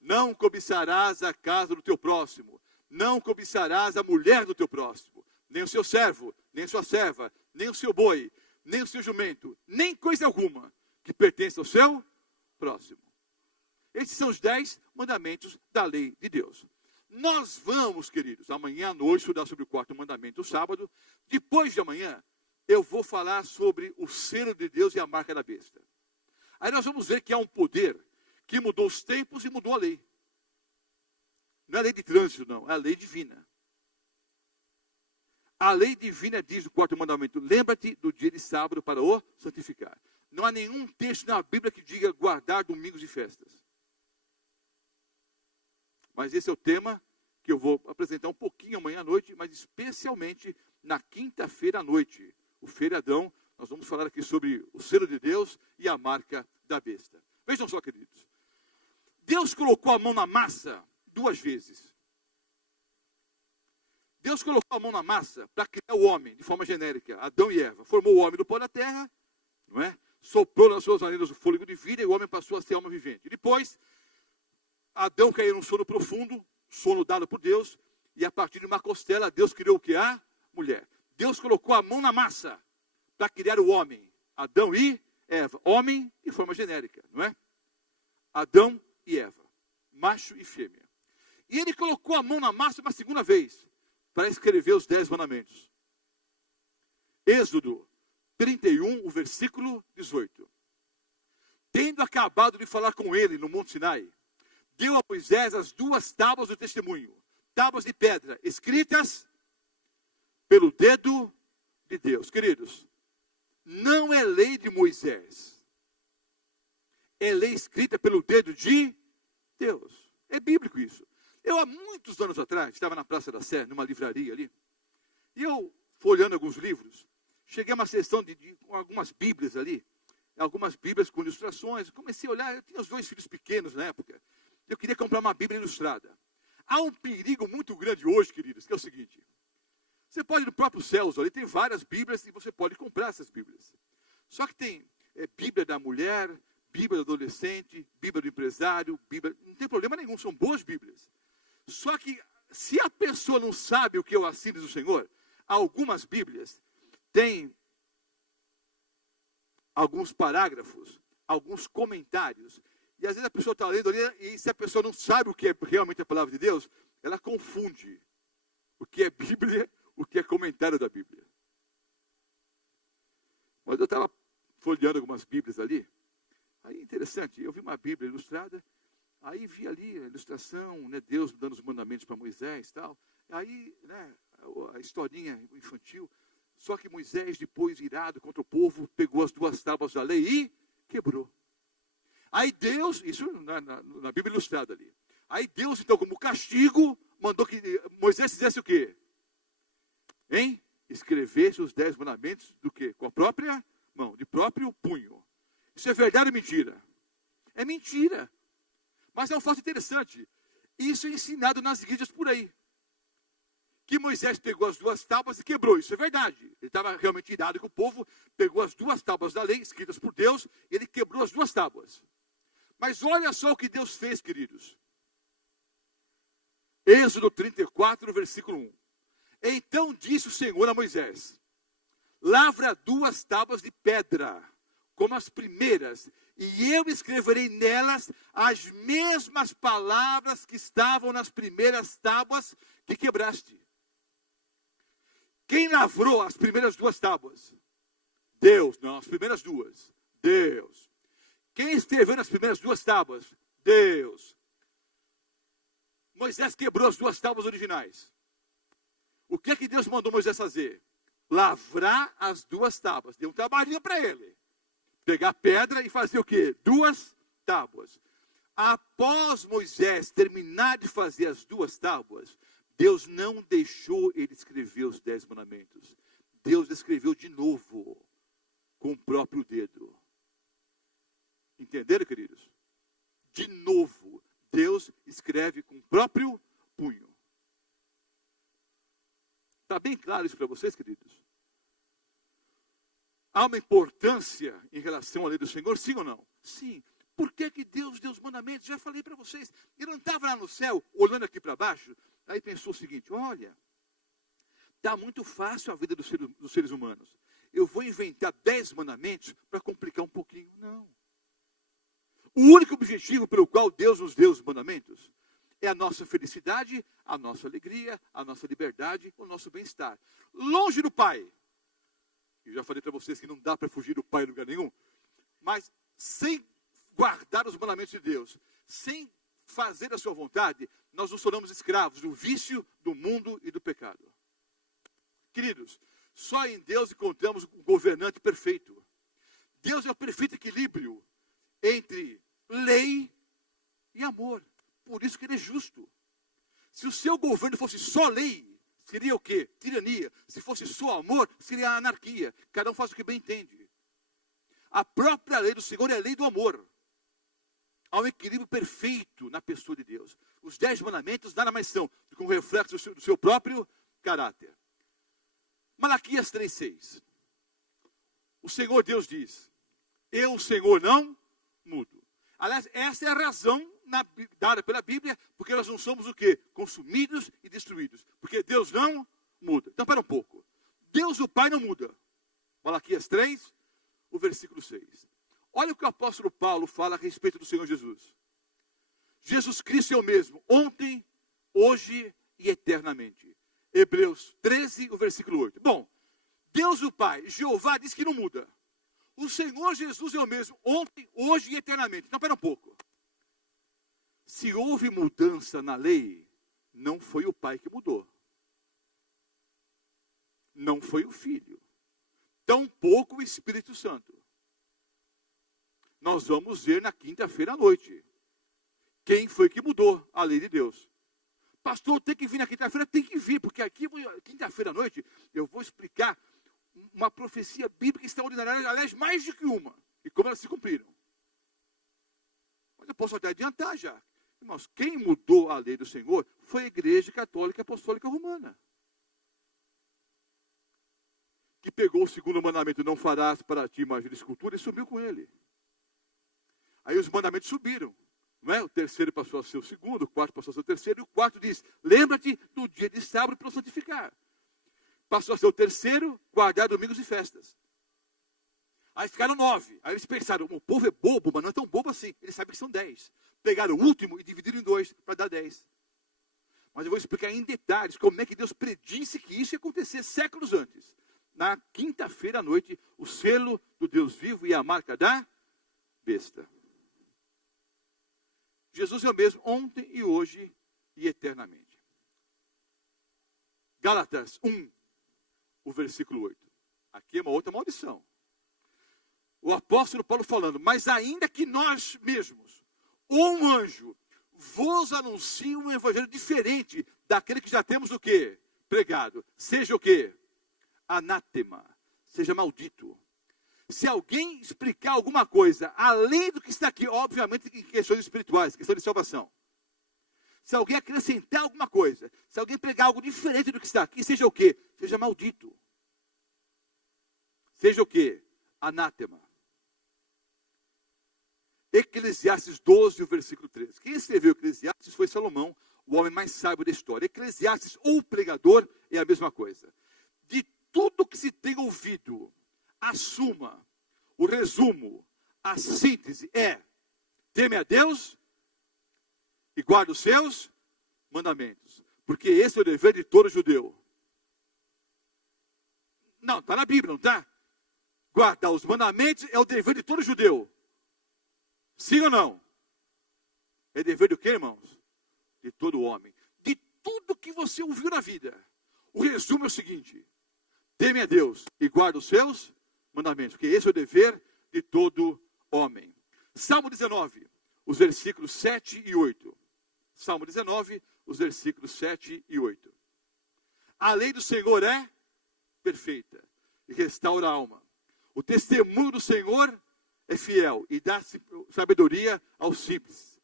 não cobiçarás a casa do teu próximo. Não cobiçarás a mulher do teu próximo. Nem o seu servo, nem a sua serva, nem o seu boi, nem o seu jumento, nem coisa alguma que pertence ao seu próximo. Esses são os 10 mandamentos da lei de Deus. Nós vamos, queridos, amanhã à noite estudar sobre o quarto mandamento, o sábado. Depois de amanhã, eu vou falar sobre o selo de Deus e a marca da besta. Aí nós vamos ver que há um poder que mudou os tempos e mudou a lei. Não é a lei de trânsito, não, é a lei divina. A lei divina diz no quarto mandamento: lembra-te do dia de sábado para o santificar. Não há nenhum texto na Bíblia que diga guardar domingos e festas. Mas esse é o tema que eu vou apresentar um pouquinho amanhã à noite, mas especialmente na quinta-feira à noite, o feriadão. Nós vamos falar aqui sobre o selo de Deus e a marca da besta. Vejam só, queridos. Deus colocou a mão na massa 2 vezes. Deus colocou a mão na massa para criar o homem, de forma genérica, Adão e Eva. Formou o homem do pó da terra, não é? Soprou nas suas narinas o fôlego de vida e o homem passou a ser alma vivente. Depois, Adão caiu num sono profundo, sono dado por Deus, e a partir de uma costela, Deus criou o que? A mulher. Deus colocou a mão na massa para criar o homem, Adão e Eva. Homem de forma genérica, não é? Adão e Eva, macho e fêmea. E ele colocou a mão na massa uma segunda vez, para escrever os 10 mandamentos. Êxodo 31, o versículo 18. Tendo acabado de falar com ele no Monte Sinai, deu a Moisés as 2 tábuas do testemunho, tábuas de pedra, escritas pelo dedo de Deus. Queridos, não é lei de Moisés, é lei escrita pelo dedo de Deus. É bíblico isso. Eu, há muitos anos atrás, estava na Praça da Sé, numa livraria ali, e eu, folheando alguns livros, cheguei a uma seção de algumas bíblias ali, algumas bíblias com ilustrações. Comecei a olhar, eu tinha os 2 filhos pequenos na época, eu queria comprar uma bíblia ilustrada. Há um perigo muito grande hoje, queridos, que é o seguinte: você pode ir no próprio Celso, ali tem várias bíblias e você pode comprar essas bíblias. Só que tem Bíblia da mulher, Bíblia do adolescente, Bíblia do empresário, Bíblia, não tem problema nenhum, são boas bíblias. Só que, se a pessoa não sabe o que é o assim diz o Senhor, algumas bíblias têm alguns parágrafos, alguns comentários, e às vezes a pessoa está lendo ali, e se a pessoa não sabe o que é realmente a palavra de Deus, ela confunde o que é Bíblia, o que é comentário da Bíblia. Mas eu estava folheando algumas bíblias ali, aí interessante, eu vi uma Bíblia ilustrada. Aí vi ali a ilustração, né, Deus dando os mandamentos para Moisés e tal. Aí, né, a historinha infantil. Só que Moisés, depois irado contra o povo, pegou as 2 tábuas da lei e quebrou. Aí Deus, isso na Bíblia ilustrada ali. Aí Deus, então, como castigo, mandou que Moisés fizesse o quê? Escrevesse os 10 mandamentos do quê? Com a própria mão, de próprio punho. Isso é verdade ou mentira? É mentira. Mas é um fato interessante. Isso é ensinado nas igrejas por aí. Que Moisés pegou as 2 tábuas e quebrou. Isso é verdade. Ele estava realmente irado com o povo, pegou as 2 tábuas da lei, escritas por Deus, e ele quebrou as 2 tábuas. Mas olha só o que Deus fez, queridos. Êxodo 34, versículo 1. Então disse o Senhor a Moisés: lavra 2 tábuas de pedra, como as primeiras, e eu escreverei nelas as mesmas palavras que estavam nas primeiras tábuas que quebraste. Quem lavrou as primeiras 2 tábuas? Deus. Não, as primeiras 2. Deus. Quem escreveu nas primeiras 2 tábuas? Deus. Moisés quebrou as 2 tábuas originais. O que é que Deus mandou Moisés fazer? Lavrar as 2 tábuas. Deu um trabalhinho para ele. Pegar pedra e fazer o quê? 2 tábuas. Após Moisés terminar de fazer as 2 tábuas, Deus não deixou ele escrever os 10 mandamentos. Deus escreveu de novo, com o próprio dedo. Entenderam, queridos? De novo, Deus escreve com o próprio punho. Está bem claro isso para vocês, queridos? Há uma importância em relação à lei do Senhor, sim ou não? Sim. Por que Deus deu os mandamentos? Já falei para vocês. Ele não estava lá no céu, olhando aqui para baixo, aí pensou o seguinte: olha, está muito fácil a vida dos seres humanos. Eu vou inventar 10 mandamentos para complicar um pouquinho. Não. O único objetivo pelo qual Deus nos deu os mandamentos é a nossa felicidade, a nossa alegria, a nossa liberdade, o nosso bem-estar. Longe do Pai. Eu já falei para vocês que não dá para fugir do Pai em lugar nenhum. Mas sem guardar os mandamentos de Deus, sem fazer a sua vontade, nós nos tornamos escravos do vício, do mundo e do pecado. Queridos, só em Deus encontramos um governante perfeito. Deus é o perfeito equilíbrio entre lei e amor. Por isso que ele é justo. Se o seu governo fosse só lei, seria o quê? Tirania. Se fosse só amor, seria anarquia. Cada um faz o que bem entende. A própria lei do Senhor é a lei do amor. Há um equilíbrio perfeito na pessoa de Deus. Os 10 mandamentos nada mais são do que um reflexo do seu próprio caráter. Malaquias 3,6. O Senhor Deus diz: eu, o Senhor, não mudo. Aliás, essa é a razão dada pela Bíblia, porque nós não somos o quê? Consumidos e destruídos. Porque Deus não muda. Então, para um pouco. Deus, o Pai, não muda. Malaquias 3, o versículo 6. Olha o que o apóstolo Paulo fala a respeito do Senhor Jesus. Jesus Cristo é o mesmo, ontem, hoje e eternamente. Hebreus 13, o versículo 8. Bom, Deus o Pai, Jeová, diz que não muda. O Senhor Jesus é o mesmo, ontem, hoje e eternamente. Então, espera um pouco. Se houve mudança na lei, não foi o Pai que mudou. Não foi o Filho. Tampouco o Espírito Santo. Nós vamos ver na quinta-feira à noite. Quem foi que mudou a lei de Deus? Pastor, tem que vir na quinta-feira? Tem que vir, porque aqui, quinta-feira à noite, eu vou explicar uma profecia bíblica extraordinária, aliás, mais do que uma, e como elas se cumpriram. Mas eu posso até adiantar já. Irmãos, quem mudou a lei do Senhor foi a Igreja Católica Apostólica Romana. Que pegou o segundo mandamento, não farás para ti imagem de escultura, e subiu com ele. Aí os mandamentos subiram. Não é? O terceiro passou a ser o segundo, o quarto passou a ser o terceiro, e o quarto diz: lembra-te do dia de sábado para o santificar. Passou a ser o terceiro, guardar domingos e festas. Aí ficaram 9. Aí eles pensaram: o povo é bobo, mas não é tão bobo assim. Eles sabem que são 10. Pegaram o último e dividiram em 2 para dar 10. Mas eu vou explicar em detalhes como é que Deus predisse que isso ia acontecer séculos antes. Na quinta-feira à noite, o selo do Deus vivo e a marca da besta. Jesus é o mesmo ontem e hoje e eternamente. Gálatas 1, o versículo 8. Aqui é uma outra maldição. O apóstolo Paulo falando: mas ainda que nós mesmos, ou um anjo, vos anuncie um evangelho diferente daquele que já temos o quê? Pregado. Seja o quê? Anátema. Seja maldito. Se alguém explicar alguma coisa, além do que está aqui, obviamente em questões espirituais, questão de salvação. Se alguém acrescentar alguma coisa, se alguém pregar algo diferente do que está aqui, seja o quê? Seja maldito. Seja o quê? Anátema. Eclesiastes 12, o versículo 13. Quem escreveu Eclesiastes foi Salomão, o homem mais sábio da história. Eclesiastes ou pregador é a mesma coisa. De tudo que se tem ouvido, a suma, o resumo, a síntese é: teme a Deus e guarda os seus mandamentos. Porque esse é o dever de todo judeu. Não, está na Bíblia, não está? Guardar os mandamentos é o dever de todo judeu. Sim ou não? É dever do quê, irmãos? De todo homem. De tudo que você ouviu na vida. O resumo é o seguinte: teme a Deus e guarda os seus mandamentos, porque esse é o dever de todo homem. Salmo 19, os versículos 7 e 8. Salmo 19, os versículos 7 e 8. A lei do Senhor é perfeita e restaura a alma. O testemunho do Senhor é fiel e dá sabedoria aos simples.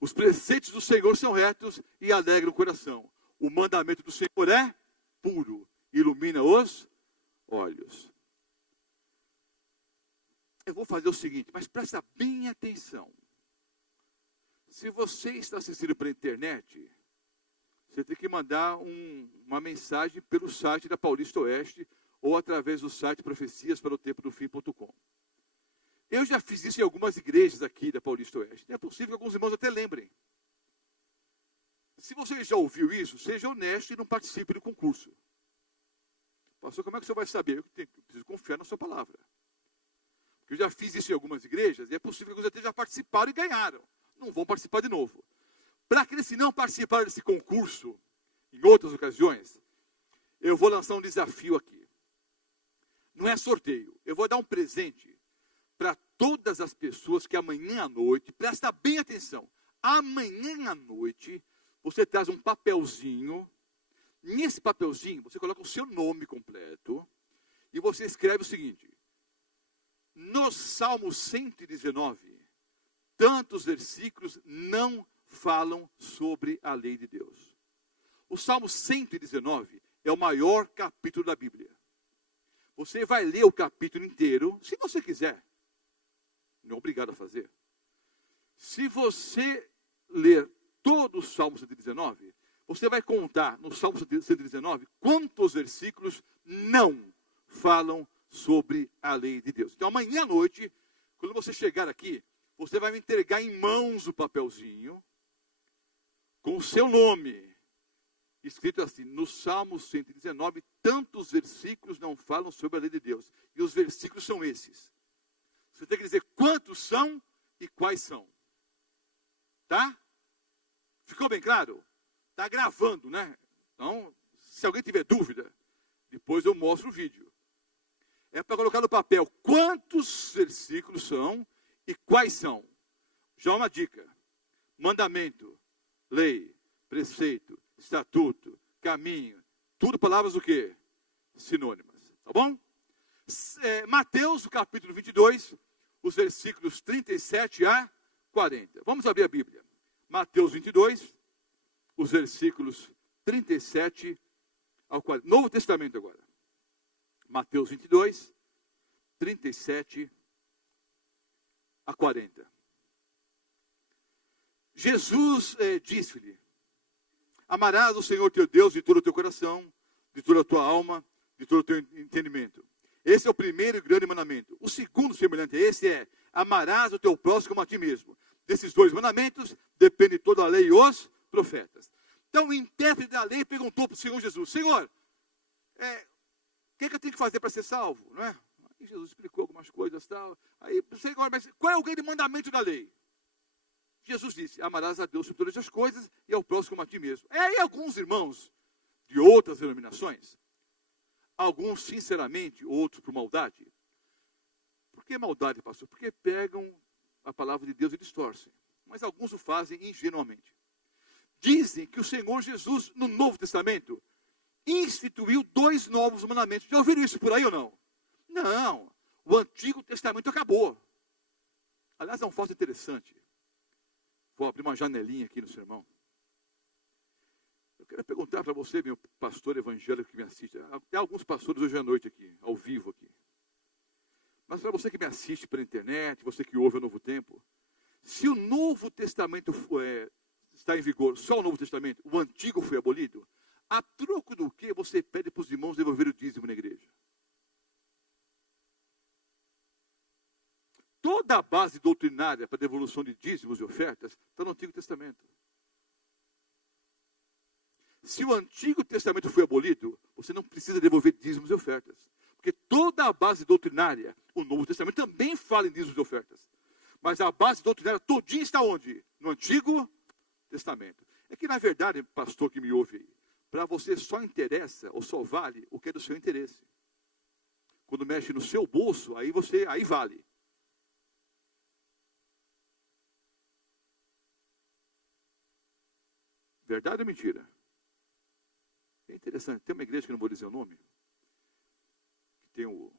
Os preceitos do Senhor são retos e alegram o coração. O mandamento do Senhor é puro, ilumina os olhos. Eu vou fazer o seguinte, mas presta bem atenção. Se você está assistindo pela internet, você tem que mandar uma mensagem pelo site da Paulista Oeste ou através do site profeciasparotempo-do-fim.com. Eu já fiz isso em algumas igrejas aqui da Paulista Oeste. É possível que alguns irmãos até lembrem. Se você já ouviu isso, seja honesto e não participe do concurso. Pastor, como é que você vai saber? Eu preciso confiar na sua palavra. Porque eu já fiz isso em algumas igrejas e é possível que vocês já participaram e ganharam. Não vão participar de novo. Para aqueles que não participaram desse concurso, em outras ocasiões, eu vou lançar um desafio aqui. Não é sorteio. Eu vou dar um presente para todas as pessoas que amanhã à noite, presta bem atenção, amanhã à noite, você traz um papelzinho. Nesse papelzinho, você coloca o seu nome completo e você escreve o seguinte: no Salmo 119, tantos versículos não falam sobre a lei de Deus. O Salmo 119 é o maior capítulo da Bíblia. Você vai ler o capítulo inteiro, se você quiser. Não é obrigado a fazer. Se você ler todo o Salmo 119, você vai contar no Salmo 119 quantos versículos não falam sobre a lei de Deus. Então, amanhã à noite, quando você chegar aqui, você vai me entregar em mãos o papelzinho com o seu nome, escrito assim, no Salmo 119, tantos versículos não falam sobre a lei de Deus. E os versículos são esses. Você tem que dizer quantos são e quais são. Tá? Ficou bem claro? Está gravando, né? Então, se alguém tiver dúvida, depois eu mostro o vídeo. É para colocar no papel quantos versículos são e quais são. Já uma dica. Mandamento, lei, preceito, estatuto, caminho. Tudo palavras o quê? Sinônimas. Tá bom? Mateus, o capítulo 22, os versículos 37 a 40. Vamos abrir a Bíblia. Mateus 22, os versículos 37 ao 40. Novo Testamento agora. Mateus 22, 37 a 40. Jesus disse-lhe: amarás o Senhor teu Deus de todo o teu coração, de toda a tua alma, de todo o teu entendimento. Esse é o primeiro e grande mandamento. O segundo semelhante a esse é: amarás o teu próximo como a ti mesmo. Desses dois mandamentos depende toda a lei e os profetas. Então o intérprete da lei perguntou para o Senhor Jesus: Senhor, o que eu tenho que fazer para ser salvo? Não é? Aí Jesus explicou algumas coisas. Tal. Aí, Senhor, mas qual é o grande mandamento da lei? Jesus disse: amarás a Deus sobre todas as coisas e ao próximo como a ti mesmo. Aí alguns irmãos de outras denominações, alguns sinceramente, outros por maldade. Por que maldade, pastor? Porque pegam a palavra de Deus e distorcem. Mas alguns o fazem ingenuamente. Dizem que o Senhor Jesus, no Novo Testamento, instituiu 2 novos mandamentos. Já ouviram isso por aí ou não? Não. O Antigo Testamento acabou. Aliás, é um fato interessante. Vou abrir uma janelinha aqui no sermão. Eu quero perguntar para você, meu pastor evangélico que me assiste. Tem alguns pastores hoje à noite aqui, ao vivo aqui. Mas para você que me assiste pela internet, você que ouve o Novo Tempo, se o Novo Testamento está em vigor, só o Novo Testamento, o Antigo foi abolido, a troco do que você pede para os irmãos devolver o dízimo na igreja? Toda a base doutrinária para a devolução de dízimos e ofertas está no Antigo Testamento. Se o Antigo Testamento foi abolido, você não precisa devolver dízimos e ofertas. Porque toda a base doutrinária, o Novo Testamento também fala em dízimos e ofertas. Mas a base doutrinária todinha está onde? No Antigo Testamento. É que, na verdade, pastor que me ouve aí, para você só interessa ou só vale o que é do seu interesse. Quando mexe no seu bolso, aí vale. Verdade ou mentira? É interessante. Tem uma igreja que eu não vou dizer o nome, que tem o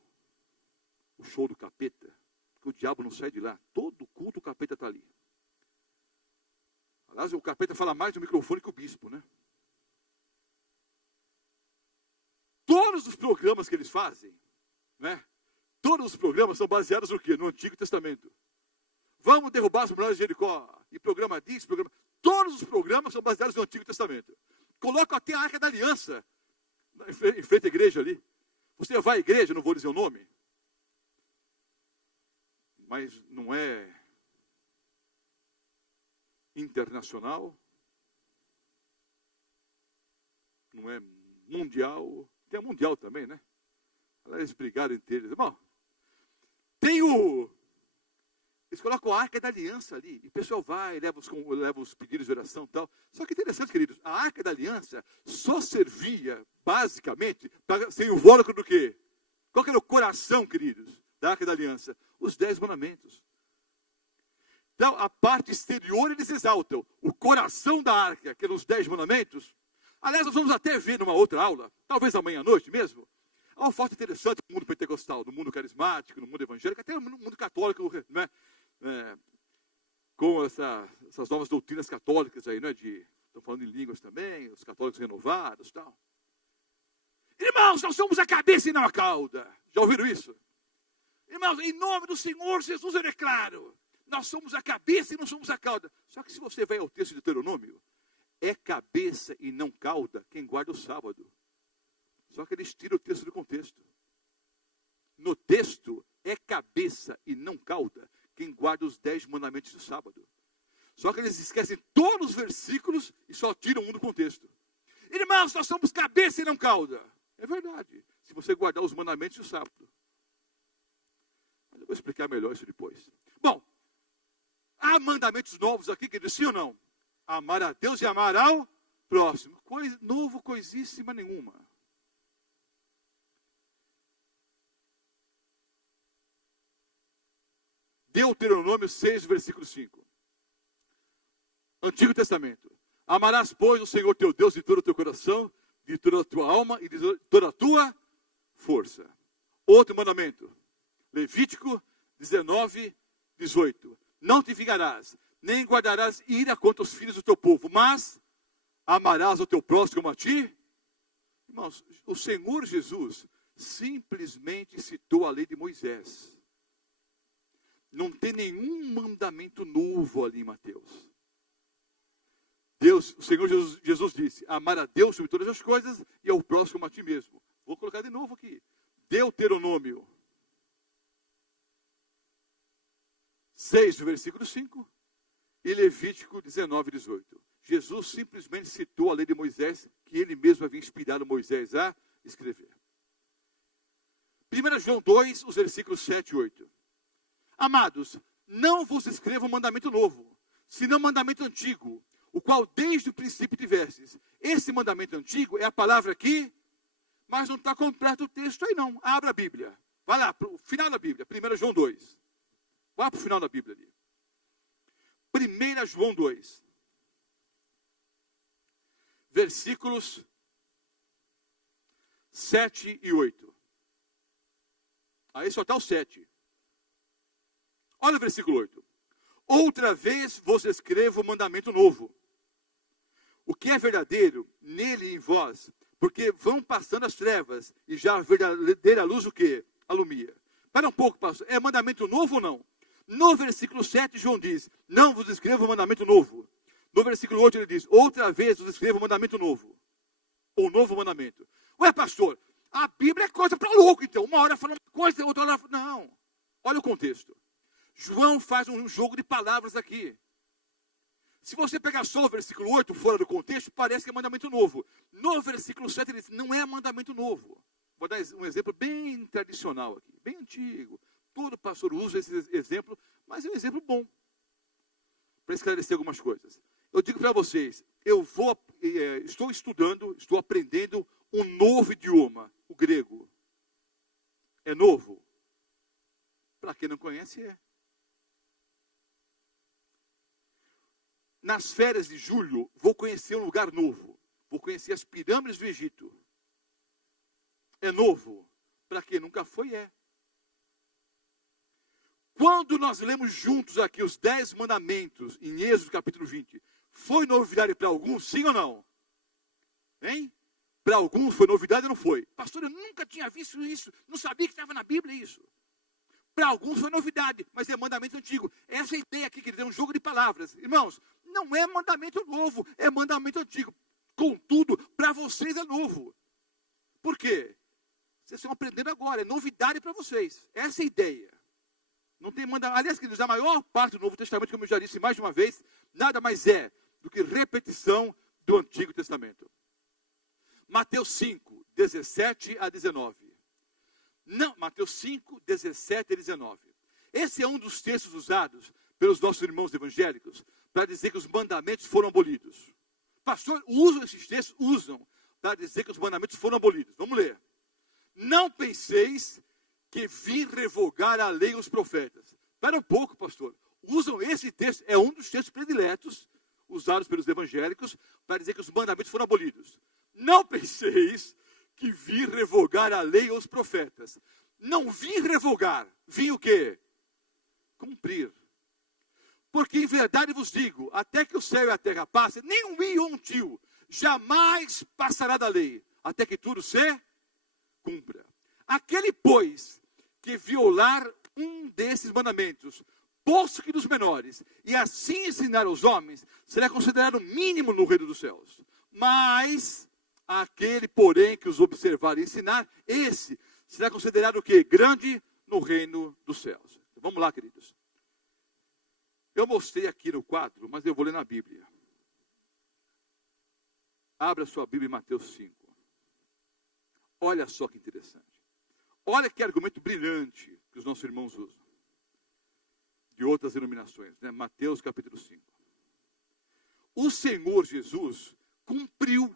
show do capeta, que o diabo não sai de lá. Todo culto o capeta está ali. Aliás, o capeta fala mais no microfone que o bispo, né? Todos os programas que eles fazem, né? Todos os programas são baseados no quê? No Antigo Testamento. Vamos derrubar as muralhas de Jericó. E programa disso, programa... Todos os programas são baseados no Antigo Testamento. Colocam até a Arca da Aliança em frente à igreja ali. Você vai à igreja, não vou dizer o nome, mas não é internacional, não é mundial, tem a mundial também, né? Eles brigaram entre eles. Bom, eles colocam a Arca da Aliança ali, e o pessoal vai, leva os pedidos de oração e tal. Só que interessante, queridos, a Arca da Aliança só servia, basicamente, para ser o invólucro do quê? Qual que era o coração, queridos, da Arca da Aliança? Os 10 mandamentos. Então, a parte exterior eles exaltam. O coração da arca, que eram os 10 mandamentos. Aliás, nós vamos até ver numa outra aula, talvez amanhã à noite mesmo, há um fato interessante no mundo pentecostal, no mundo carismático, no mundo evangélico, até no mundo católico, né? Com essas novas doutrinas católicas aí, né? Estão falando em línguas também, os católicos renovados e tal. Irmãos, nós somos a cabeça e não a cauda. Já ouviram isso? Irmãos, em nome do Senhor Jesus eu declaro, nós somos a cabeça e não somos a cauda. Só que se você vai ao texto de Deuteronômio, é cabeça e não cauda quem guarda o sábado. Só que eles tiram o texto do contexto. No texto, é cabeça e não cauda quem guarda os 10 mandamentos do sábado. Só que eles esquecem todos os versículos e só tiram um do contexto. Irmãos, nós somos cabeça e não cauda. É verdade, se você guardar os mandamentos do sábado. Mas eu vou explicar melhor isso depois. Bom, há mandamentos novos aqui, que diz sim ou não? Amar a Deus e amar ao próximo. Novo, coisíssima nenhuma. Deuteronômio 6, versículo 5. Antigo Testamento. Amarás, pois, o Senhor teu Deus de todo o teu coração, de toda a tua alma e de toda a tua força. Outro mandamento. Levítico 19, 18. Não te vingarás, nem guardarás ira contra os filhos do teu povo, mas amarás o teu próximo como a ti. Irmãos, o Senhor Jesus simplesmente citou a lei de Moisés. Não tem nenhum mandamento novo ali em Mateus. O Senhor Jesus disse, amar a Deus sobre todas as coisas e ao próximo como a ti mesmo. Vou colocar de novo aqui. Deuteronômio 6, versículo 5 e Levítico 19, 18. Jesus simplesmente citou a lei de Moisés, que ele mesmo havia inspirado Moisés a escrever. 1 João 2, os versículos 7 e 8. Amados, não vos escrevo um mandamento novo, senão um mandamento antigo, o qual desde o princípio tivestes. Esse mandamento antigo é a palavra aqui, mas não está completo o texto aí não. Abra a Bíblia. Vai lá, para o final da Bíblia, 1 João 2. Vá para o final da Bíblia ali. 1 João 2. Versículos 7 e 8. Aí só está o 7. Olha o versículo 8. Outra vez vos escrevo um mandamento novo. O que é verdadeiro nele e em vós, porque vão passando as trevas, e já a verdadeira luz o quê? Alumia. Espera um pouco, pastor. É mandamento novo ou não? No versículo 7, João diz, não vos escrevo um mandamento novo. No versículo 8 ele diz, outra vez vos escrevo um mandamento novo. Ou novo mandamento. Ué, pastor, a Bíblia é coisa para louco, então. Uma hora fala uma coisa, outra hora... Não. Olha o contexto. João faz um jogo de palavras aqui. Se você pegar só o versículo 8, fora do contexto, parece que é mandamento novo. No versículo 7 ele diz, não é mandamento novo. Vou dar um exemplo bem tradicional aqui, bem antigo. Todo pastor usa esse exemplo, mas é um exemplo bom. Para esclarecer algumas coisas. Eu digo para vocês, estou estudando, estou aprendendo um novo idioma, o grego. É novo? Para quem não conhece, é. Nas férias de julho, vou conhecer um lugar novo. Vou conhecer as pirâmides do Egito. É novo? Para quem nunca foi, é. Quando nós lemos juntos aqui os 10 mandamentos, em Êxodo capítulo 20, foi novidade para alguns, sim ou não? Hein? Para alguns foi novidade ou não foi? Pastor, eu nunca tinha visto isso, não sabia que estava na Bíblia isso. Para alguns foi novidade, mas é mandamento antigo. Essa ideia aqui, que é um jogo de palavras. Irmãos, não é mandamento novo, é mandamento antigo. Contudo, para vocês é novo. Por quê? Vocês estão aprendendo agora, é novidade para vocês. Essa é a ideia. Não tem mandamento. Aliás, queridos, a maior parte do Novo Testamento, como eu já disse mais de uma vez, nada mais é do que repetição do Antigo Testamento. Mateus 5, 17 a 19. Não, Mateus 5, 17 a 19. Esse é um dos textos usados pelos nossos irmãos evangélicos para dizer que os mandamentos foram abolidos. Pastor, usam esses textos? Usam para dizer que os mandamentos foram abolidos. Vamos ler. Não penseis que vim revogar a lei e os profetas. Espera um pouco, pastor. Usam esse texto, é um dos textos prediletos usados pelos evangélicos para dizer que os mandamentos foram abolidos. Não penseis que vim revogar a lei e os profetas. Não vim revogar. Vim o quê? Cumprir. Porque em verdade vos digo, até que o céu e a terra passem, nem um i ou um tio jamais passará da lei, até que tudo se cumpra. Aquele, pois, que violar um desses mandamentos, posto que dos menores, e assim ensinar aos homens, será considerado mínimo no reino dos céus. Mas aquele, porém, que os observar e ensinar, esse será considerado o quê? Grande no reino dos céus. Vamos lá, queridos. Eu mostrei aqui no quadro, mas eu vou ler na Bíblia. Abra sua Bíblia em Mateus 5. Olha só que interessante. Olha que argumento brilhante que os nossos irmãos usam. De outras denominações, né? Mateus capítulo 5. O Senhor Jesus cumpriu.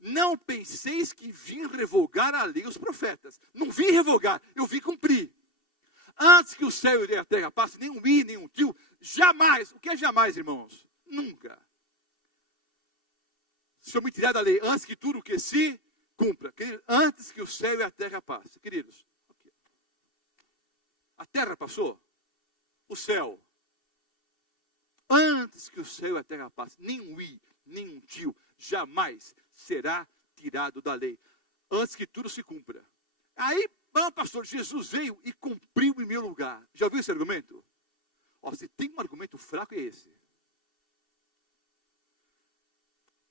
Não penseis que vim revogar a lei e os profetas. Não vim revogar, eu vim cumprir. Antes que o céu e a terra passem, nem um i, nem um tio, jamais. O que é jamais, irmãos? Nunca. Se eu me tirar da lei, antes que tudo o que se cumpra. Queridos, antes que o céu e a terra passem. Queridos, a terra passou, o céu. Antes que o céu e a terra passem, nem um i, nem um tio, jamais será tirado da lei. Antes que tudo se cumpra. Aí, não, pastor, Jesus veio e cumpriu em meu lugar. Já ouviu esse argumento? Ó, se tem um argumento fraco, é esse.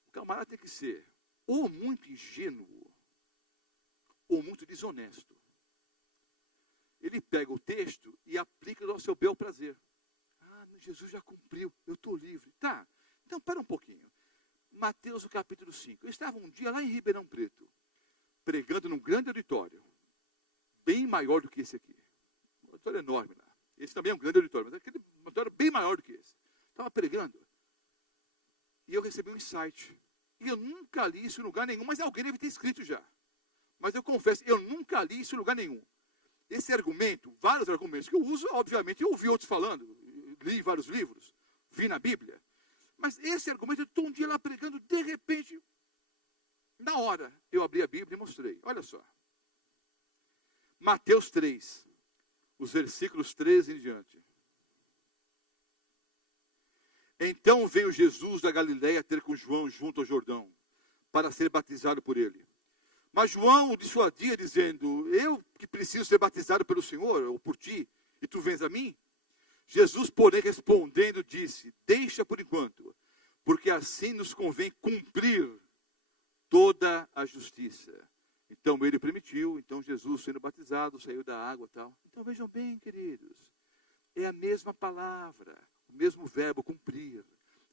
O camarada tem que ser ou muito ingênuo, ou muito desonesto. Ele pega o texto e aplica ao seu bel prazer. Ah, Jesus já cumpriu, eu estou livre. Tá, então para um pouquinho. Mateus, o capítulo 5. Eu estava um dia lá em Ribeirão Preto, pregando num grande auditório. Bem maior do que esse aqui. Um auditório enorme lá. Esse também é um grande auditório, mas aquele auditório bem maior do que esse. Estava pregando. E eu recebi um insight. E eu nunca li isso em lugar nenhum, mas alguém deve ter escrito já. Mas eu confesso, eu nunca li isso em lugar nenhum. Esse argumento, vários argumentos que eu uso, obviamente, eu ouvi outros falando, li vários livros, vi na Bíblia. Mas esse argumento, eu estou um dia lá pregando, de repente, na hora, eu abri a Bíblia e mostrei. Olha só. Mateus 3, os versículos 13 em diante. Então veio Jesus da Galiléia ter com João junto ao Jordão, para ser batizado por ele. Mas João o dissuadia, dizendo, eu que preciso ser batizado pelo Senhor, ou por ti, e tu vens a mim? Jesus, porém, respondendo, disse, deixa por enquanto, porque assim nos convém cumprir toda a justiça. Então ele permitiu, então Jesus sendo batizado, saiu da água e tal. Então vejam bem, queridos, é a mesma palavra, o mesmo verbo, cumprir.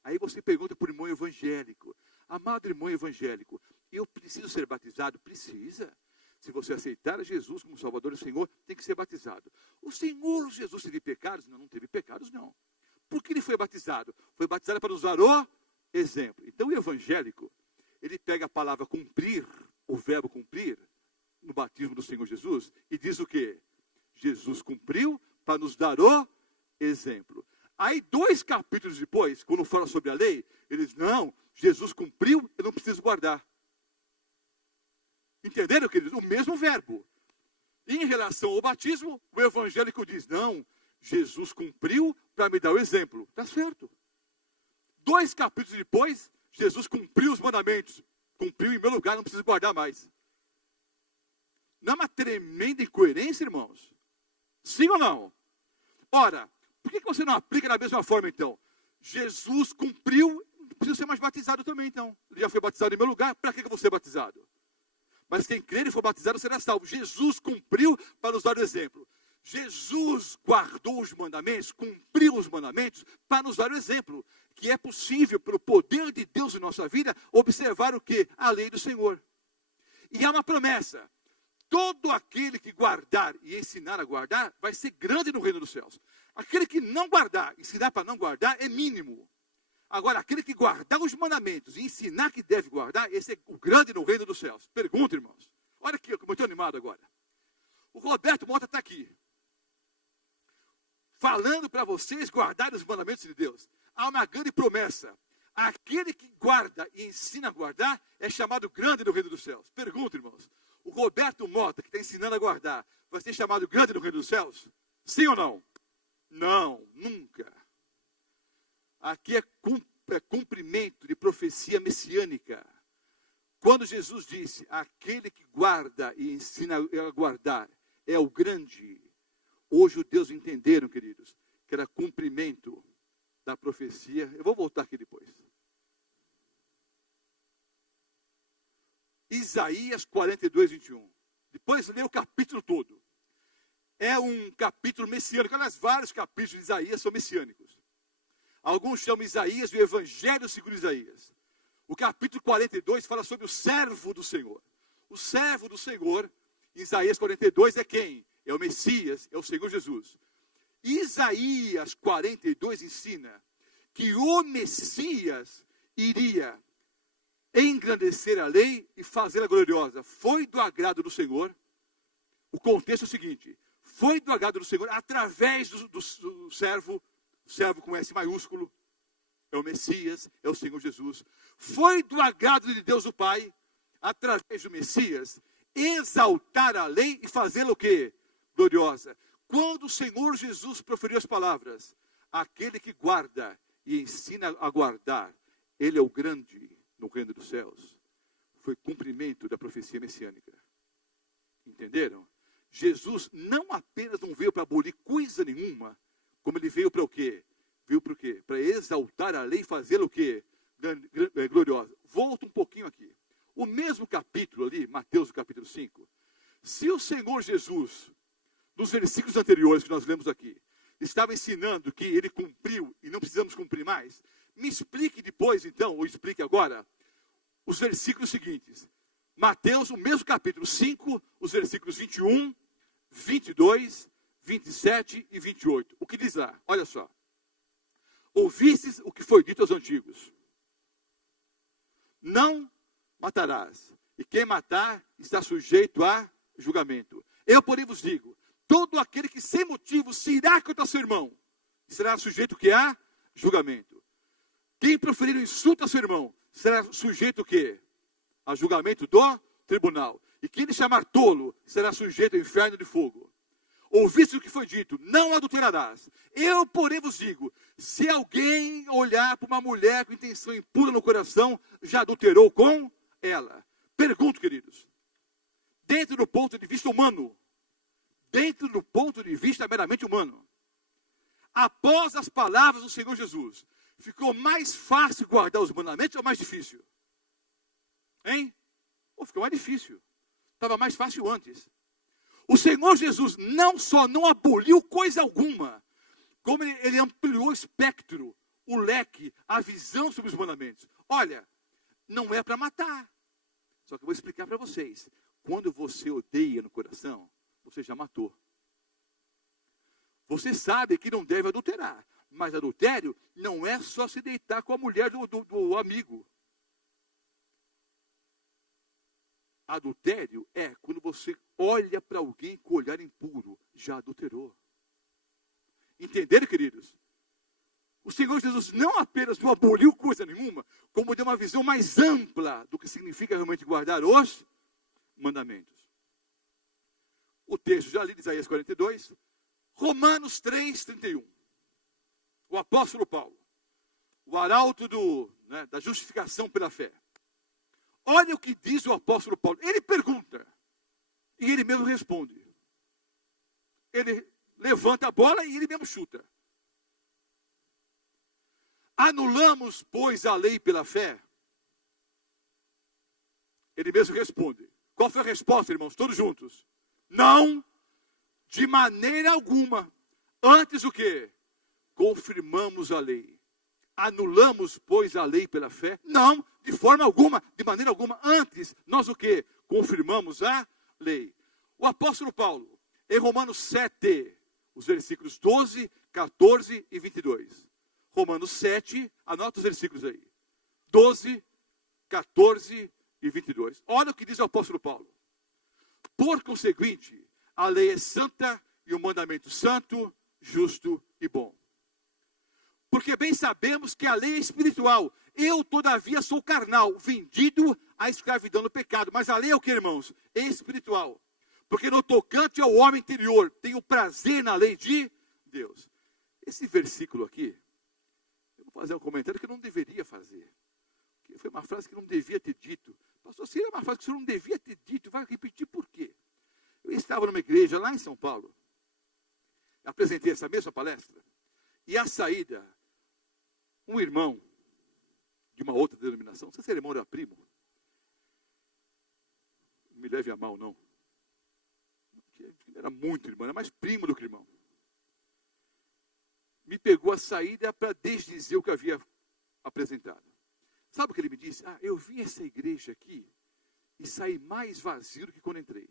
Aí você pergunta para o irmão evangélico, amado irmão evangélico, eu preciso ser batizado? Precisa. Se você aceitar Jesus como Salvador e Senhor, tem que ser batizado. O Senhor Jesus teve pecados? Não, não teve pecados, não. Por que ele foi batizado? Foi batizado para nos dar o exemplo. Então o evangélico, ele pega a palavra cumprir, o verbo cumprir, no batismo do Senhor Jesus, e diz o quê? Jesus cumpriu para nos dar o exemplo. Aí 2 capítulos depois, quando fala sobre a lei, eles, não, Jesus cumpriu, eu não preciso guardar. Entenderam, queridos? O mesmo verbo. Em relação ao batismo, o evangélico diz, não, Jesus cumpriu para me dar o exemplo. Está certo. 2 capítulos depois, Jesus cumpriu os mandamentos. Cumpriu em meu lugar, não preciso guardar mais. Não é uma tremenda incoerência, irmãos? Sim ou não? Ora, por que você não aplica da mesma forma, então? Jesus cumpriu, não precisa ser mais batizado também, então. Ele já foi batizado em meu lugar, para que eu vou ser batizado? Mas quem crer e for batizado será salvo. Jesus cumpriu para nos dar o exemplo. Jesus guardou os mandamentos, cumpriu os mandamentos, para nos dar o exemplo, que é possível, pelo poder de Deus em nossa vida, observar o quê? A lei do Senhor. E há uma promessa: todo aquele que guardar e ensinar a guardar, vai ser grande no reino dos céus. Aquele que não guardar, ensinar para não guardar, é mínimo. Agora, aquele que guardar os mandamentos e ensinar que deve guardar, esse é o grande no reino dos céus. Pergunta, irmãos. Olha aqui, como eu estou animado agora. O Roberto Mota está aqui, falando para vocês guardarem os mandamentos de Deus. Há uma grande promessa: aquele que guarda e ensina a guardar é chamado grande no reino dos céus. Pergunta, irmãos, o Roberto Mota, que está ensinando a guardar, vai ser chamado grande no reino dos céus? Sim ou não? Não, nunca. Aqui é cumprimento de profecia messiânica. Quando Jesus disse: aquele que guarda e ensina a guardar é o grande. Hoje os judeus entenderam, queridos, que era cumprimento da profecia. Eu vou voltar aqui depois. Isaías 42, 21. Depois lê o capítulo todo. É um capítulo messiânico. Aliás, vários capítulos de Isaías são messiânicos. Alguns chamam Isaías do Evangelho segundo Isaías. O capítulo 42 fala sobre o servo do Senhor. O servo do Senhor, em Isaías 42, é quem? É o Messias, é o Senhor Jesus. Isaías 42 ensina que o Messias iria engrandecer a lei e fazê-la gloriosa. Foi do agrado do Senhor. O contexto é o seguinte: foi do agrado do Senhor através do servo, servo com S maiúsculo, é o Messias, é o Senhor Jesus. Foi do agrado de Deus o Pai, através do Messias, exaltar a lei e fazê-la o quê? Gloriosa. Quando o Senhor Jesus proferiu as palavras: aquele que guarda e ensina a guardar, ele é o grande no reino dos céus, foi cumprimento da profecia messiânica. Entenderam? Jesus não apenas não veio para abolir coisa nenhuma, como ele veio para o quê? Veio para o quê? Para exaltar a lei e fazê-la o quê? Gloriosa. Volta um pouquinho aqui. O mesmo capítulo ali, Mateus capítulo 5. Se o Senhor Jesus, nos versículos anteriores que nós lemos aqui, estava ensinando que ele cumpriu e não precisamos cumprir mais, me explique depois então, ou explique agora, os versículos seguintes. Mateus, o mesmo capítulo 5, os versículos 21, 22, 27 e 28. O que diz lá? Olha só. Ouvistes o que foi dito aos antigos: não matarás, e quem matar está sujeito a julgamento. Eu, porém, vos digo: todo aquele que sem motivo se irá contra seu irmão, será sujeito que a julgamento. Quem proferir um insulto a seu irmão, será sujeito o quê? A julgamento do tribunal. E quem lhe chamar tolo, será sujeito ao inferno de fogo. Ouviste o que foi dito: não adulterarás. Eu, porém, vos digo: se alguém olhar para uma mulher com intenção impura no coração, já adulterou com ela. Pergunto, queridos, dentro do ponto de vista humano, dentro do ponto de vista meramente humano, após as palavras do Senhor Jesus, ficou mais fácil guardar os mandamentos ou mais difícil? Hein? Ou ficou mais difícil? Estava mais fácil antes. O Senhor Jesus não só não aboliu coisa alguma, como ele ampliou o espectro, o leque, a visão sobre os mandamentos. Olha, não é para matar. Só que eu vou explicar para vocês. Quando você odeia no coração, você já matou. Você sabe que não deve adulterar. Mas adultério não é só se deitar com a mulher do amigo. Adultério é quando você olha para alguém com olhar impuro, já adulterou. Entenderam, queridos? O Senhor Jesus não apenas não aboliu coisa nenhuma, como deu uma visão mais ampla do que significa realmente guardar os mandamentos. O texto já li de Isaías 42, Romanos 3, 31. O apóstolo Paulo, o arauto da justificação pela fé. Olha o que diz o apóstolo Paulo. Ele pergunta e ele mesmo responde. Ele levanta a bola e ele mesmo chuta. Anulamos, pois, a lei pela fé? Ele mesmo responde. Qual foi a resposta, irmãos? Todos juntos. Não. De maneira alguma. Antes o quê? Confirmamos a lei. Anulamos, pois, a lei pela fé? Não, de forma alguma, de maneira alguma. Antes, nós o quê? Confirmamos a lei. O apóstolo Paulo, em Romanos 7, os versículos 12, 14 e 22. Romanos 7, anota os versículos aí. 12, 14 e 22. Olha o que diz o apóstolo Paulo. Por conseguinte, a lei é santa e o mandamento santo, justo e bom. Porque bem sabemos que a lei é espiritual. Eu, todavia, sou carnal, vendido à escravidão do pecado. Mas a lei é o que, irmãos? É espiritual. Porque no tocante ao homem interior, tenho prazer na lei de Deus. Esse versículo aqui, eu vou fazer um comentário que eu não deveria fazer. Foi uma frase que não devia ter dito. Pastor, se é uma frase que o senhor não devia ter dito, vai repetir por quê? Eu estava numa igreja lá em São Paulo. Apresentei essa mesma palestra. E à saída, um irmão de uma outra denominação, não sei se era irmão ou era primo. Não me leve a mal, não. Era muito irmão, era mais primo do que irmão. Me pegou a saída para desdizer o que havia apresentado. Sabe o que ele me disse? Eu vim a essa igreja aqui e saí mais vazio do que quando entrei.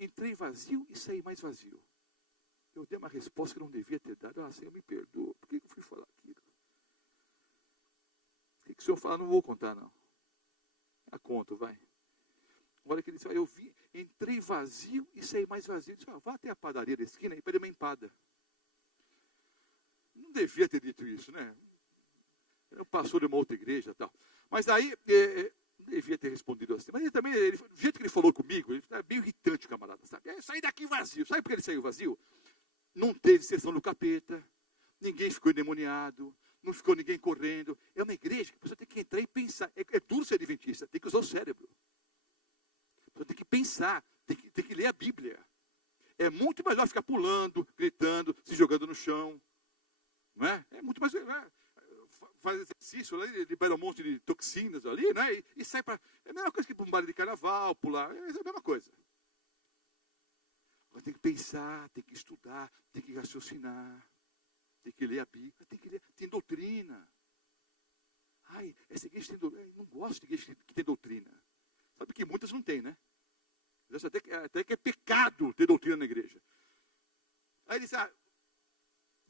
Entrei vazio e saí mais vazio. Eu dei uma resposta que não devia ter dado. Senhor, me perdoa. Por que eu fui falar aquilo? O que o senhor fala? Não vou contar, não. A conta, vai. Olha que ele disse, entrei vazio e saí mais vazio. Ele disse, vá até a padaria da esquina e pede uma empada. Não devia ter dito isso, né? Eu pastor de uma outra igreja e tal. Mas aí, devia ter respondido assim. Mas ele também, do jeito que ele falou comigo, ele era meio irritante, camarada, sabe? Saí daqui vazio. Sabe por que ele saiu vazio? Não teve sessão do capeta, ninguém ficou endemoniado, não ficou ninguém correndo. É uma igreja que você tem que entrar e pensar. É duro ser adventista, tem que usar o cérebro. Você tem que pensar, tem que ler a Bíblia. É muito melhor ficar pulando, gritando, se jogando no chão. Não é? É muito mais... faz exercício, libera um monte de toxinas ali, né? E sai para... É a mesma coisa que ir para um baile de carnaval, pular. É a mesma coisa. Agora tem que pensar, tem que estudar, tem que raciocinar, tem que ler a Bíblia, tem que ler... Tem doutrina. Essa igreja tem doutrina. Eu não gosto de igreja que tem doutrina. Sabe que muitas não tem, né? Até que é pecado ter doutrina na igreja. Aí ele disse,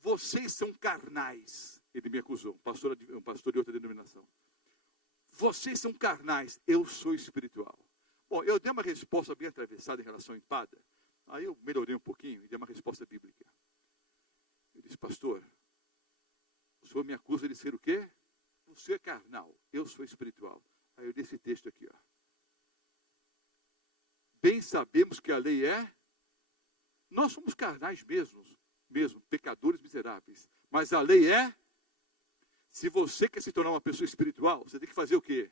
vocês são carnais. Ele me acusou, um pastor de outra denominação. Vocês são carnais, eu sou espiritual. Bom, eu dei uma resposta bem atravessada em relação à empada. Aí eu melhorei um pouquinho e dei uma resposta bíblica. Ele disse, pastor, o senhor me acusa de ser o quê? Você é carnal, eu sou espiritual. Aí eu dei esse texto aqui, ó. Bem sabemos que a lei é... Nós somos carnais mesmo, pecadores miseráveis. Mas a lei é... Se você quer se tornar uma pessoa espiritual, você tem que fazer o quê?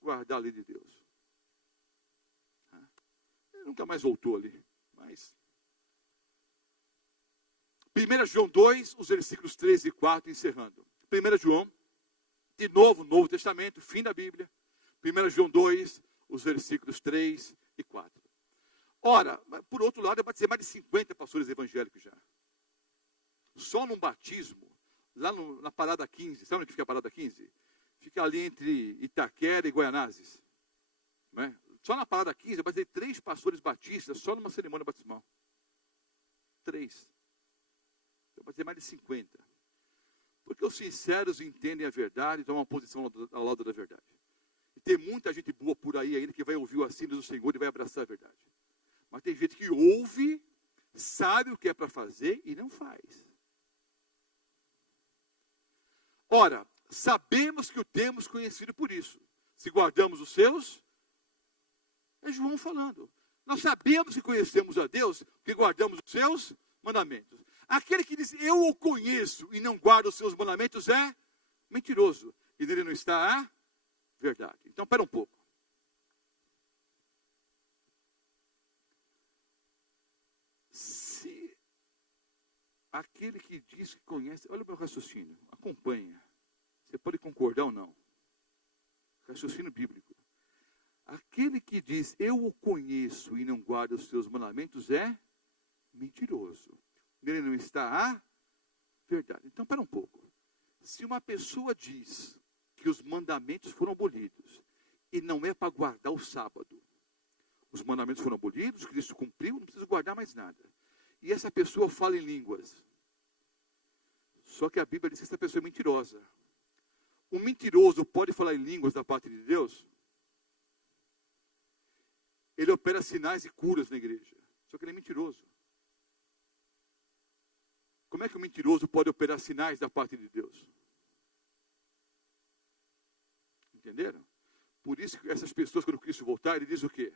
Guardar a lei de Deus. Ele nunca mais voltou ali. Mas... 1 João 2, os versículos 3 e 4, encerrando. 1 João, de novo, Novo Testamento, fim da Bíblia. 1 João 2, os versículos 3 e 4. Ora, por outro lado, eu batizei mais de 50 pastores evangélicos já. Só num batismo, lá na Parada 15, sabe onde fica a Parada 15? Fica ali entre Itaquera e Guaianazes. Não é? Só na Parada 15, eu batizei 3 pastores batistas, só numa cerimônia batismal. 3. Eu batizei mais de 50. Porque os sinceros entendem a verdade e tomam uma posição ao lado da verdade. E tem muita gente boa por aí ainda que vai ouvir o assino do Senhor e vai abraçar a verdade. Mas tem gente que ouve, sabe o que é para fazer e não faz. Ora, sabemos que o temos conhecido por isso. Se guardamos os seus, é João falando. Nós sabemos que conhecemos a Deus, porque guardamos os seus mandamentos. Aquele que diz, eu o conheço e não guarda os seus mandamentos é mentiroso. E nele não está a verdade. Então, espera um pouco. Se aquele que diz que conhece, olha o meu raciocínio, acompanha. Você pode concordar ou não. Raciocínio bíblico. Aquele que diz, eu o conheço e não guarda os seus mandamentos é mentiroso. Nele não está a verdade. Então, para um pouco. Se uma pessoa diz que os mandamentos foram abolidos e não é para guardar o sábado, os mandamentos foram abolidos, Cristo cumpriu, não precisa guardar mais nada. E essa pessoa fala em línguas. Só que a Bíblia diz que essa pessoa é mentirosa. O mentiroso pode falar em línguas da parte de Deus? Ele opera sinais e curas na igreja. Só que ele é mentiroso. Como é que o mentiroso pode operar sinais da parte de Deus? Entenderam? Por isso que essas pessoas, quando Cristo voltar, ele diz o quê?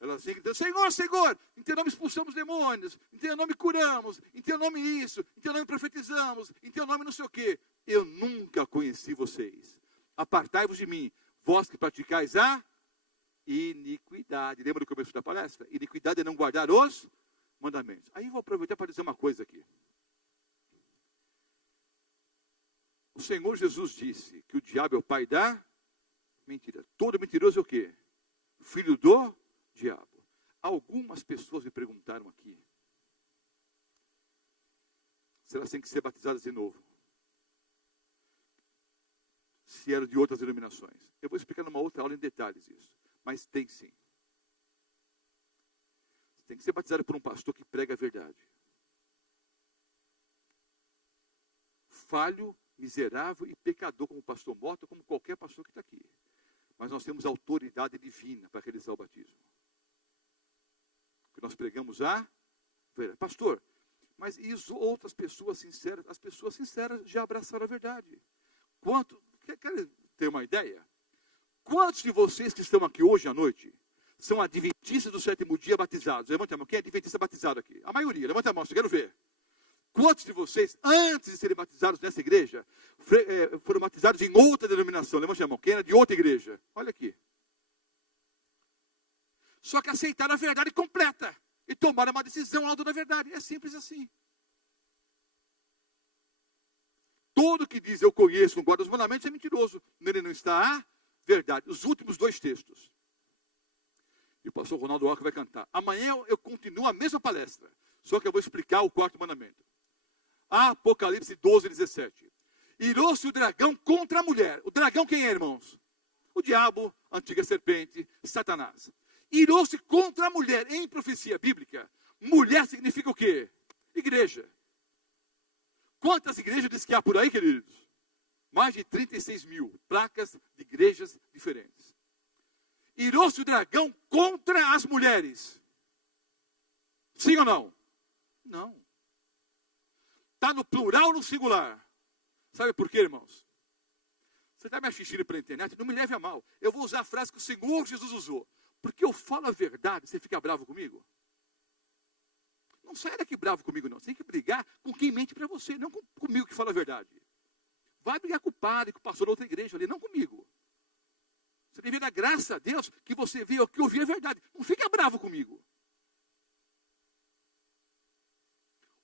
Elas dizem, Senhor, Senhor, em teu nome expulsamos demônios, em teu nome curamos, em teu nome isso, em teu nome profetizamos, em teu nome não sei o quê. Eu nunca conheci vocês. Apartai-vos de mim, vós que praticais a iniquidade. Lembra do começo da palestra? Iniquidade é não guardar os mandamentos. Aí eu vou aproveitar para dizer uma coisa aqui. O Senhor Jesus disse que o diabo é o pai da mentira. Todo mentiroso é o quê? Filho do diabo. Algumas pessoas me perguntaram aqui se elas têm que ser batizadas de novo. Se eram de outras denominações. Eu vou explicar numa outra aula em detalhes isso. Mas tem sim. Você tem que ser batizado por um pastor que prega a verdade. Falho, miserável e pecador como o pastor Mota, como qualquer pastor que está aqui. Mas nós temos autoridade divina para realizar o batismo. Porque nós pregamos a verdade. Pastor, mas e as outras pessoas sinceras? As pessoas sinceras já abraçaram a verdade. Quer ter uma ideia? Quantos de vocês que estão aqui hoje à noite são adventistas do sétimo dia batizados? Levanta a mão. Quem é adventista batizado aqui? A maioria. Levanta a mão, eu quero ver. Quantos de vocês, antes de serem batizados nessa igreja, foram batizados em outra denominação? Levanta a mão. Quem era de outra igreja? Olha aqui. Só que aceitaram a verdade completa e tomaram uma decisão ao lado da verdade. É simples assim. Todo que diz eu conheço, não guarda os mandamentos é mentiroso. Nele não está a verdade. Os últimos dois textos. E o pastor Ronaldo Alca vai cantar. Amanhã eu continuo a mesma palestra. Só que eu vou explicar o quarto mandamento. Apocalipse 12, 17. Irou-se o dragão contra a mulher. O dragão quem é, irmãos? O diabo, a antiga serpente, Satanás. Irou-se contra a mulher. Em profecia bíblica, mulher significa o quê? Igreja. Quantas igrejas diz que há por aí, queridos? Mais de 36 mil placas de igrejas diferentes. Irou-se o dragão contra as mulheres. Sim ou não? Não. Está no plural ou no singular? Sabe por quê, irmãos? Você está me assistindo pela internet? Não me leve a mal. Eu vou usar a frase que o Senhor Jesus usou. Porque eu falo a verdade, você fica bravo comigo? Não saia daqui bravo comigo, não. Você tem que brigar com quem mente para você, não comigo que fala a verdade. Vai brigar com o padre, com o pastor da outra igreja ali, não comigo. Você deve dar graça a Deus que você veio aqui ouvir a verdade. Não fica bravo comigo.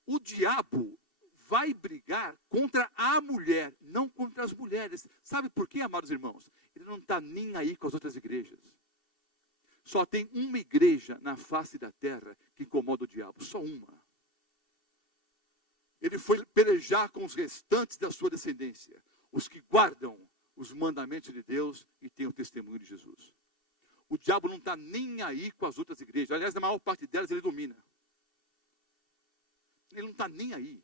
O diabo vai brigar contra a mulher, não contra as mulheres. Sabe por quê, amados irmãos? Ele não está nem aí com as outras igrejas. Só tem uma igreja na face da terra que incomoda o diabo. Só uma. Ele foi pelejar com os restantes da sua descendência. Os que guardam os mandamentos de Deus e têm o testemunho de Jesus. O diabo não está nem aí com as outras igrejas. Aliás, na maior parte delas ele domina. Ele não está nem aí.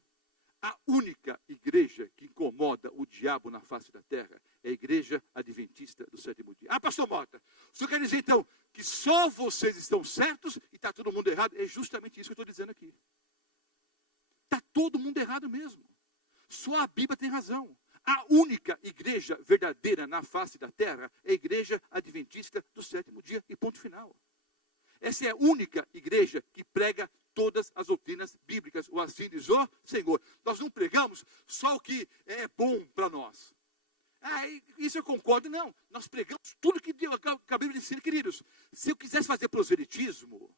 A única igreja que incomoda o diabo na face da terra é a igreja adventista do sétimo dia. Pastor Mota, o senhor quer dizer então que só vocês estão certos e está todo mundo errado? É justamente isso que eu estou dizendo aqui. Está todo mundo errado mesmo. Só a Bíblia tem razão. A única igreja verdadeira na face da terra é a igreja adventista do sétimo dia e ponto final. Essa é a única igreja que prega todas as doutrinas bíblicas, ou assim diz o Senhor. Nós não pregamos só o que é bom para nós. Isso eu concordo, não. Nós pregamos tudo que a Bíblia ensina, queridos. Se eu quisesse fazer proselitismo,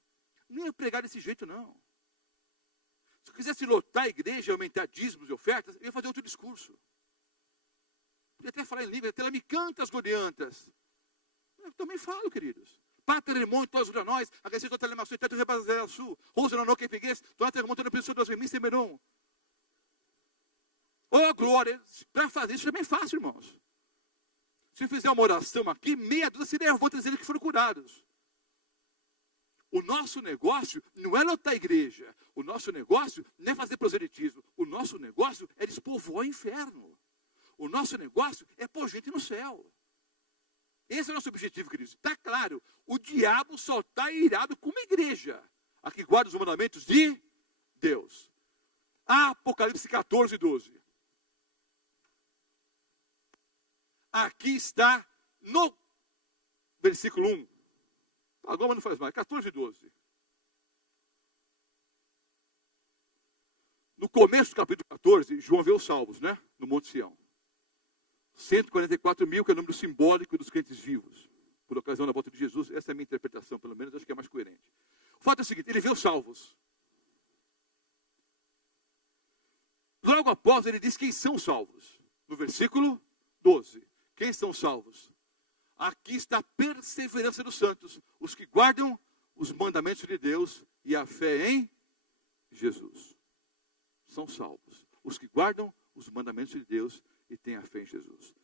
não ia pregar desse jeito, não. Se eu quisesse lotar a igreja, aumentar dízimos e ofertas, eu ia fazer outro discurso. Podia até falar em língua, até ela me canta as goriantas. também falo, queridos. Patrimônio, todos os nós, a receita da telemação, teto rebasear sul, rosa no que pegues, toda a remontando a pessoa das mim, semeron. Oh, glória, para fazer isso é bem fácil, irmãos. Se eu fizer uma oração aqui, meia dúzia se levanta dizendo que foram curados. O nosso negócio não é lotar a igreja. O nosso negócio não é fazer proselitismo. O nosso negócio é despovoar o inferno. O nosso negócio é pôr gente no céu. Esse é o nosso objetivo, queridos. Está claro, o diabo só está irado com uma igreja. A que guarda os mandamentos de Deus. Apocalipse 14, 12. Aqui está no versículo 1. Agora não faz mais. 14 e 12. No começo do capítulo 14, João vê os salvos, né? No Monte Sião. 144 mil, que é o número simbólico dos crentes vivos. Por ocasião da volta de Jesus. Essa é a minha interpretação, pelo menos. Acho que é mais coerente. O fato é o seguinte. Ele vê os salvos. Logo após, ele diz quem são salvos. No versículo 12. Quem são salvos? Aqui está a perseverança dos santos, os que guardam os mandamentos de Deus e a fé em Jesus. São salvos. Os que guardam os mandamentos de Deus e têm a fé em Jesus.